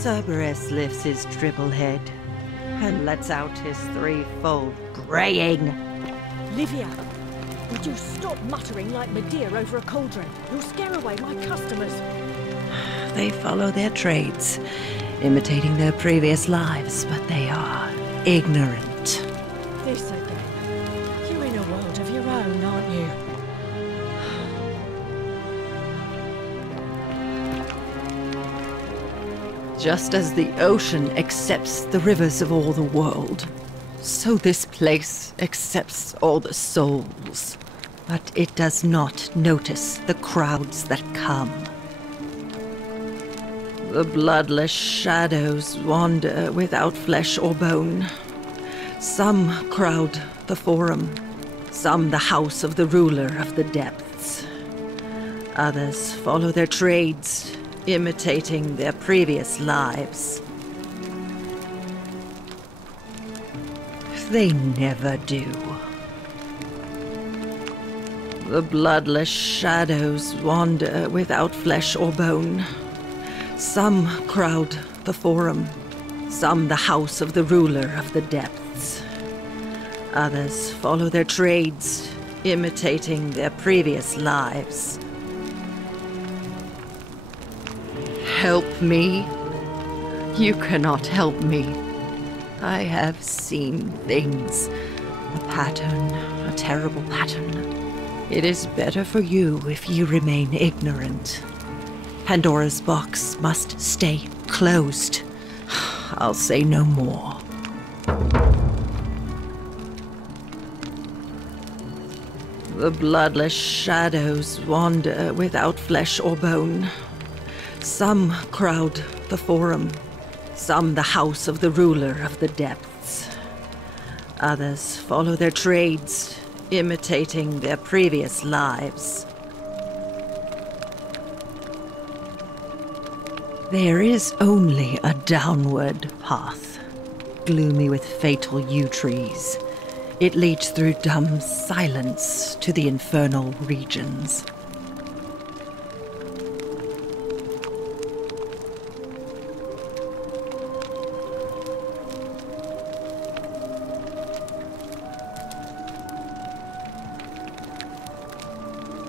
Cerberus lifts his triple head and lets out his threefold braying. Livia, would you stop muttering like Medea over a cauldron? You'll scare away my customers. They follow their trades, imitating their previous lives, but they are ignorant. This again. You're in a world of your own, aren't you? Just as the ocean accepts the rivers of all the world, so this place accepts all the souls. But it does not notice the crowds that come. The bloodless shadows wander without flesh or bone. Some crowd the Forum, some the house of the ruler of the depths. Others follow their trades, imitating their previous lives. They never do. The bloodless shadows wander without flesh or bone. Some crowd the Forum, some the house of the ruler of the depths. Others follow their trades, imitating their previous lives. Help me? You cannot help me. I have seen things. A pattern, a terrible pattern. It is better for you if you remain ignorant. Pandora's box must stay closed. I'll say no more. The bloodless shadows wander without flesh or bone. Some crowd the Forum, some the house of the ruler of the depths. Others follow their trades, imitating their previous lives. There is only a downward path, gloomy with fatal yew trees. It leads through dumb silence to the infernal regions.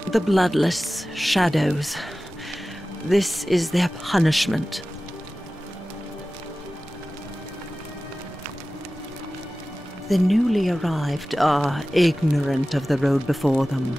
The bloodless shadows. This is their punishment. The newly arrived are ignorant of the road before them.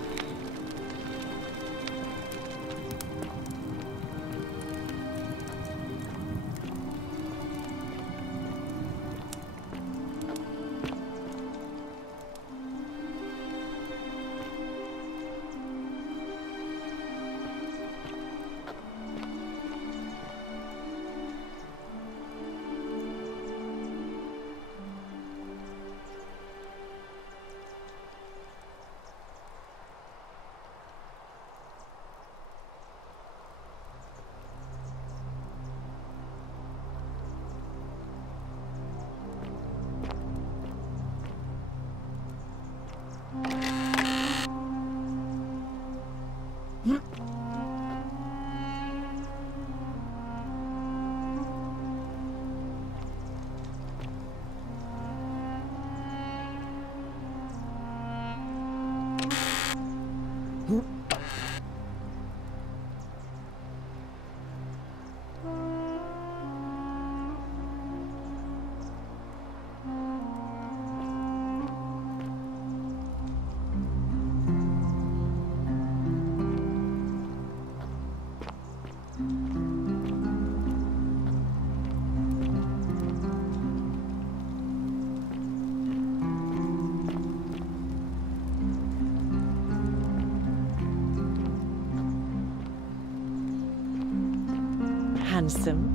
Handsome.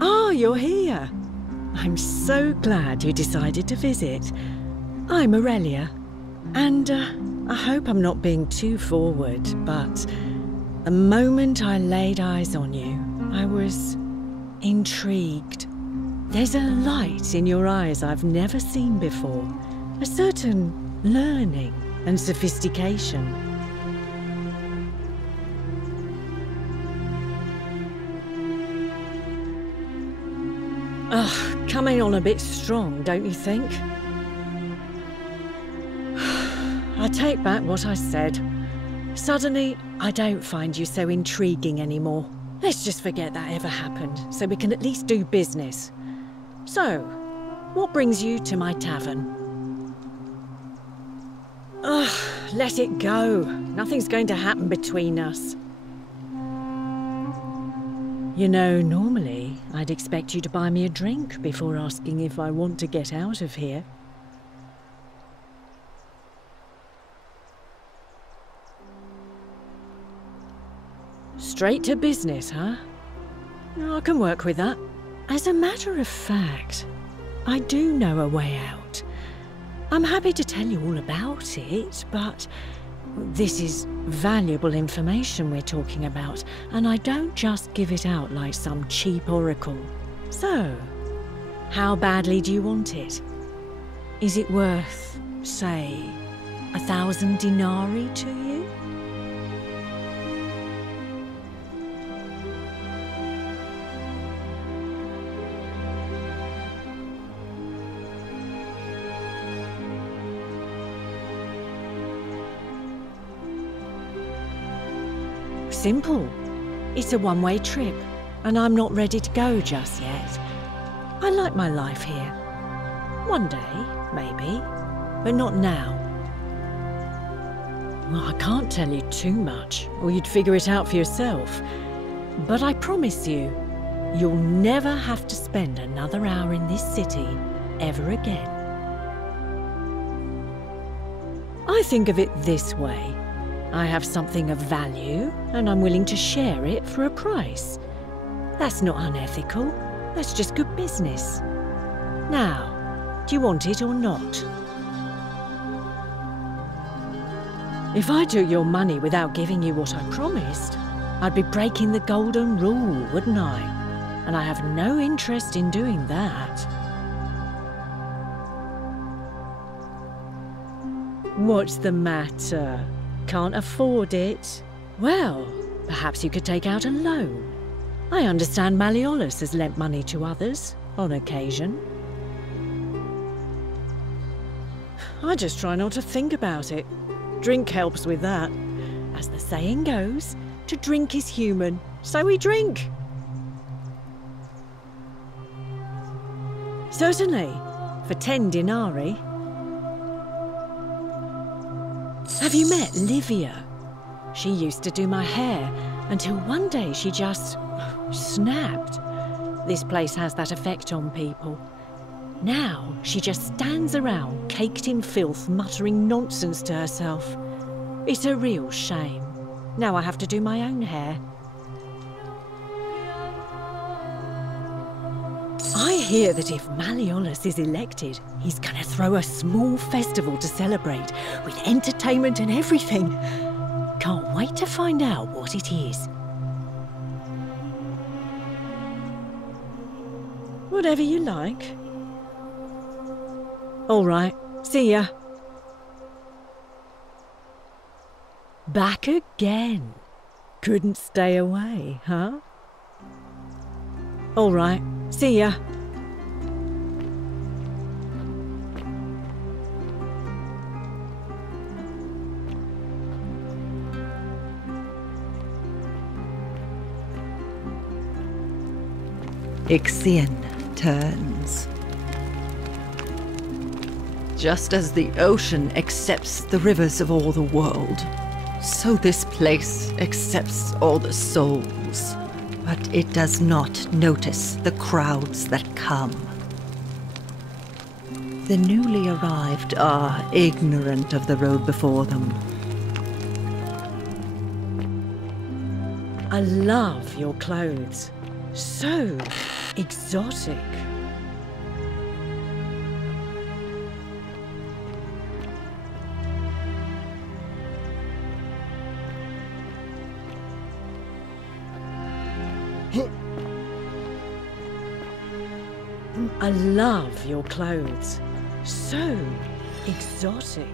Ah, you're here. I'm so glad you decided to visit. I'm Aurelia, and I hope I'm not being too forward, but the moment I laid eyes on you, I was intrigued. There's a light in your eyes I've never seen before, a certain learning and sophistication. Ugh, coming on a bit strong, don't you think? I take back what I said. Suddenly, I don't find you so intriguing anymore. Let's just forget that ever happened, so we can at least do business. So, what brings you to my tavern? Ugh, let it go. Nothing's going to happen between us. You know, normally, I'd expect you to buy me a drink before asking if I want to get out of here. Straight to business, huh? I can work with that. As a matter of fact, I do know a way out. I'm happy to tell you all about it, but this is valuable information we're talking about, and I don't just give it out like some cheap oracle. So, how badly do you want it? Is it worth, say, 1,000 denarii to you? Simple. It's a one-way trip, and I'm not ready to go just yet. I like my life here. One day, maybe, but not now. Well, I can't tell you too much, or you'd figure it out for yourself. But I promise you, you'll never have to spend another hour in this city ever again. I think of it this way. I have something of value, and I'm willing to share it for a price. That's not unethical. That's just good business. Now, do you want it or not? If I took your money without giving you what I promised, I'd be breaking the golden rule, wouldn't I? and I have no interest in doing that. What's the matter? Can't afford it? Well, perhaps you could take out a loan. I understand Malleolus has lent money to others, on occasion. I just try not to think about it. Drink helps with that. As the saying goes, to drink is human, so we drink. Certainly, for 10 denarii. Have you met Livia? She used to do my hair, until one day she just snapped. This place has that effect on people. Now she just stands around, caked in filth, muttering nonsense to herself. It's a real shame. Now I have to do my own hair. I hear that if Malleolus is elected, he's gonna throw a small festival to celebrate, with entertainment and everything. Can't wait to find out what it is. Whatever you like. All right, see ya. Back again. Couldn't stay away, huh? All right, see ya. Ixion turns. Just as the ocean accepts the rivers of all the world, so this place accepts all the souls. But it does not notice the crowds that come. The newly arrived are ignorant of the road before them. I love your clothes. So exotic. I love your clothes. So exotic.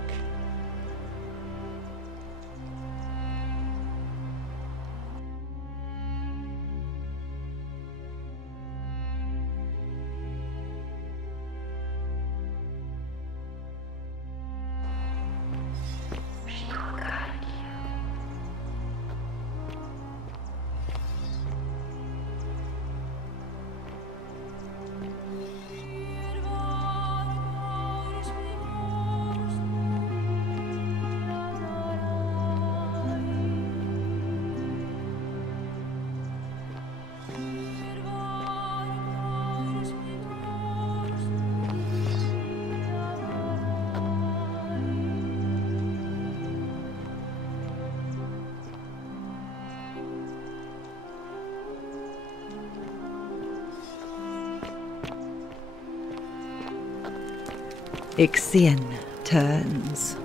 Ixion turns.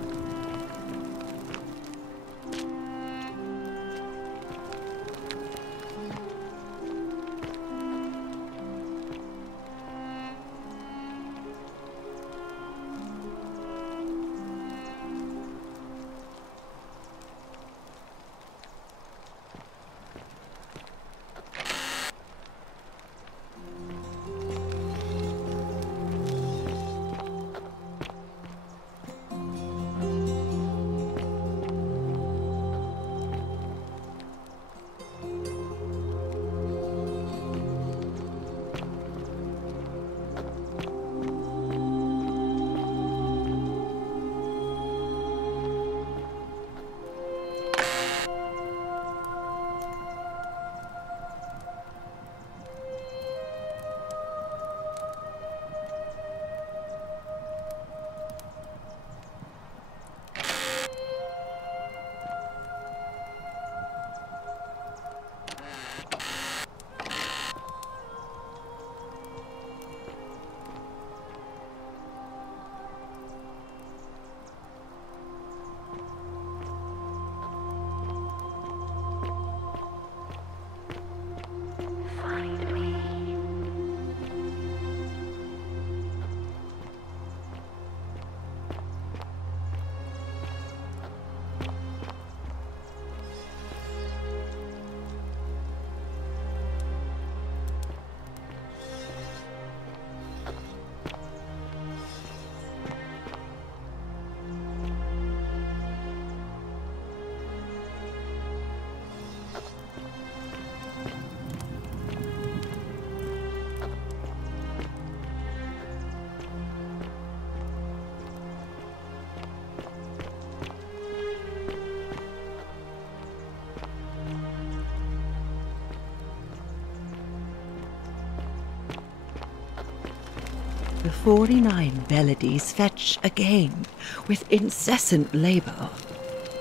49 Beladies fetch again with incessant labor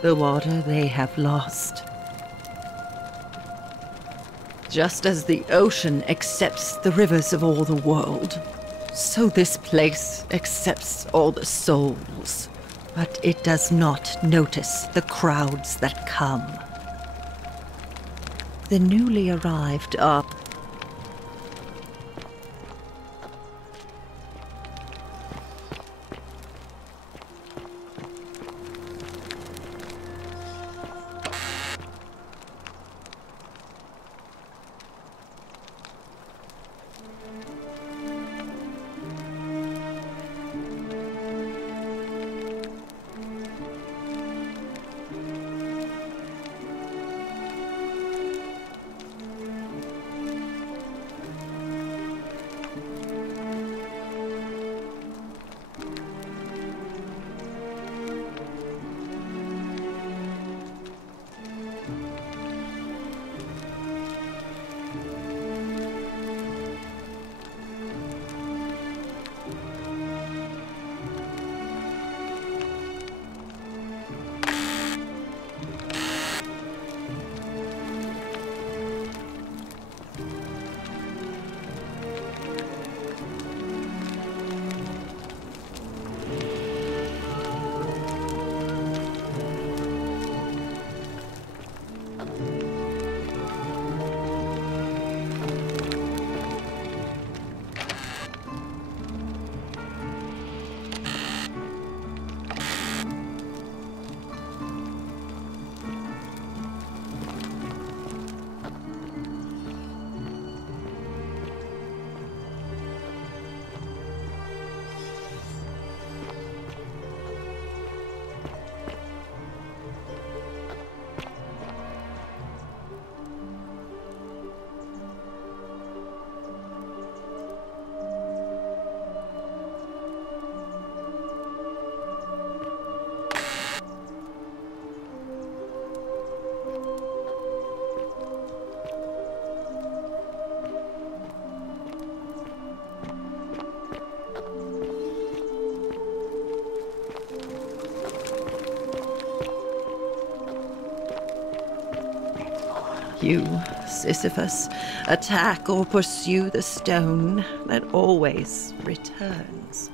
the water they have lost. Just as the ocean accepts the rivers of all the world, so this place accepts all the souls, but it does not notice the crowds that come. The newly arrived are you, Sisyphus, attack or pursue the stone that always returns.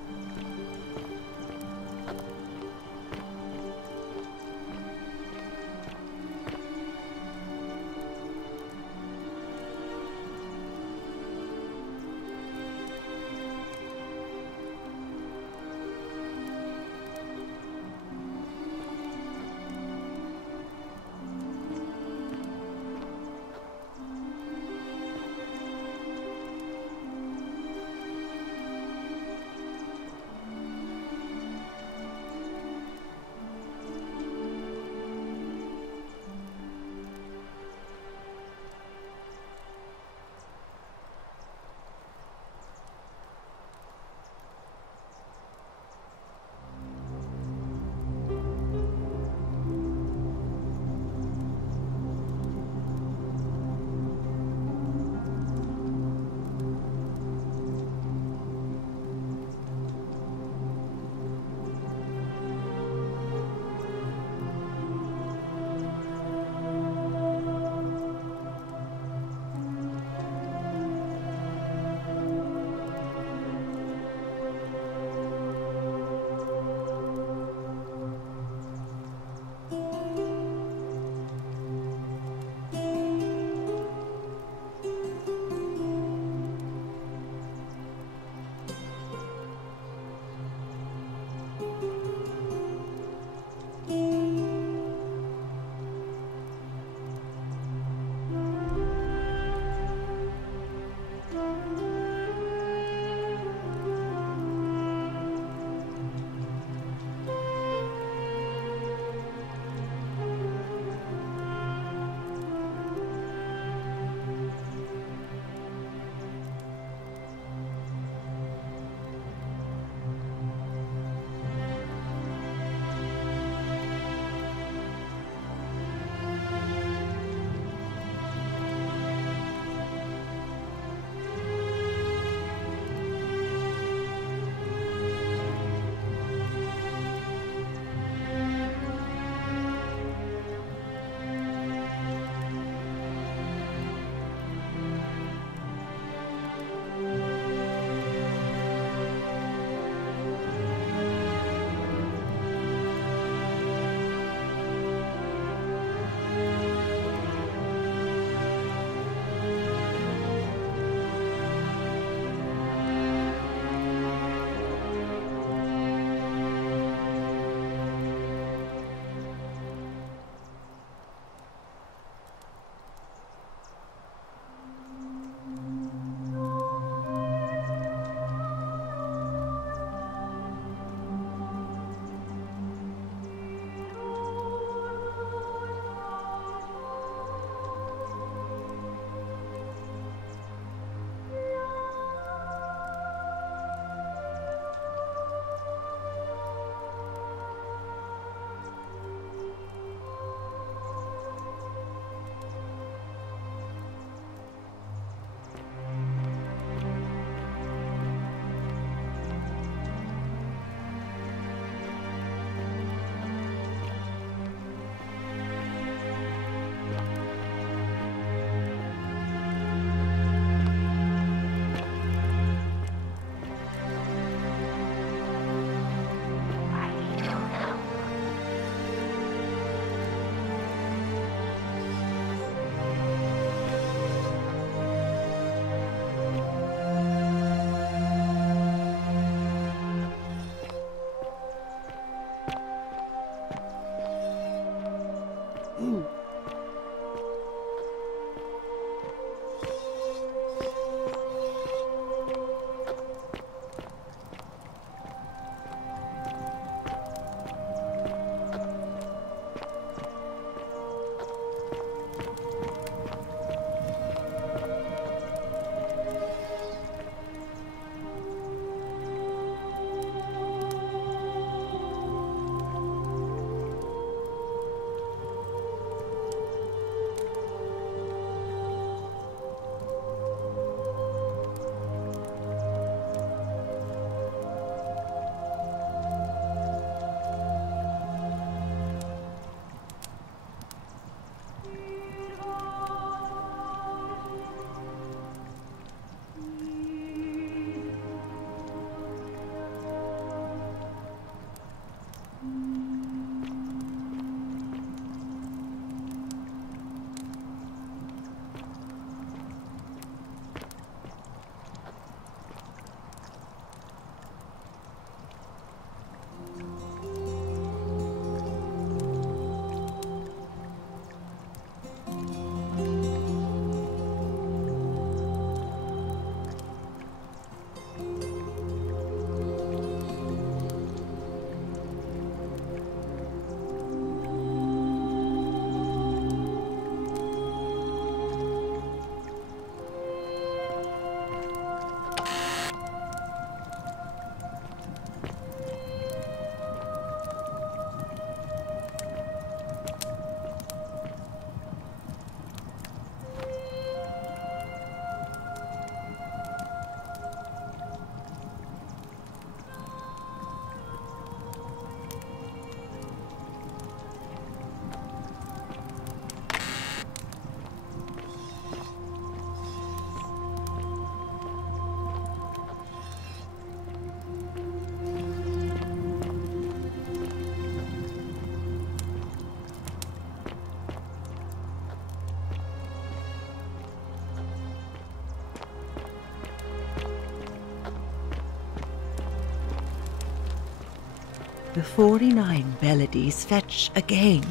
The 49 Beladies fetch again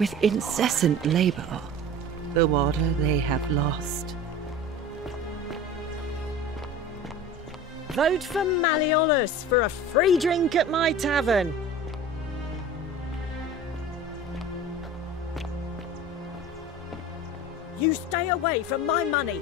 with incessant labour the water they have lost. Vote for Malleolus for a free drink at my tavern. You stay away from my money.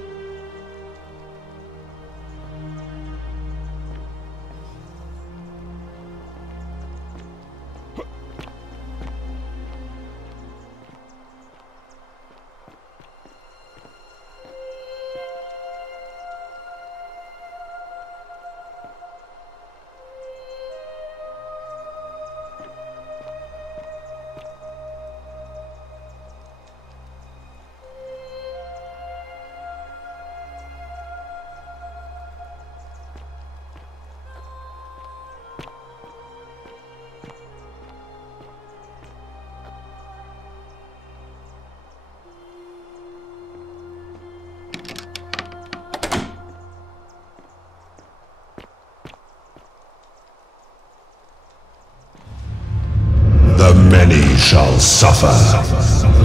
The many shall suffer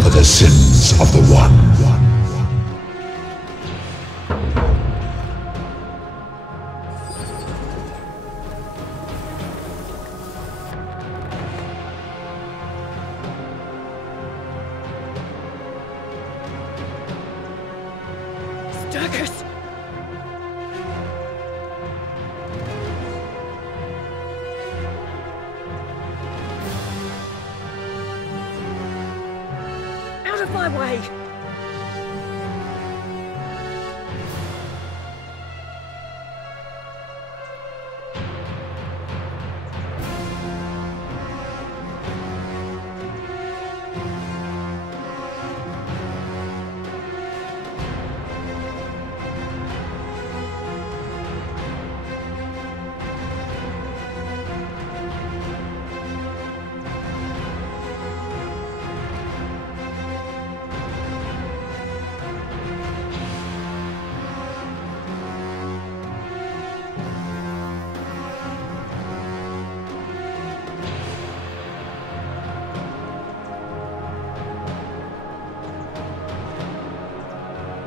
for the sins of the one. Sturgis! Out of my way!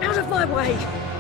Out of my way!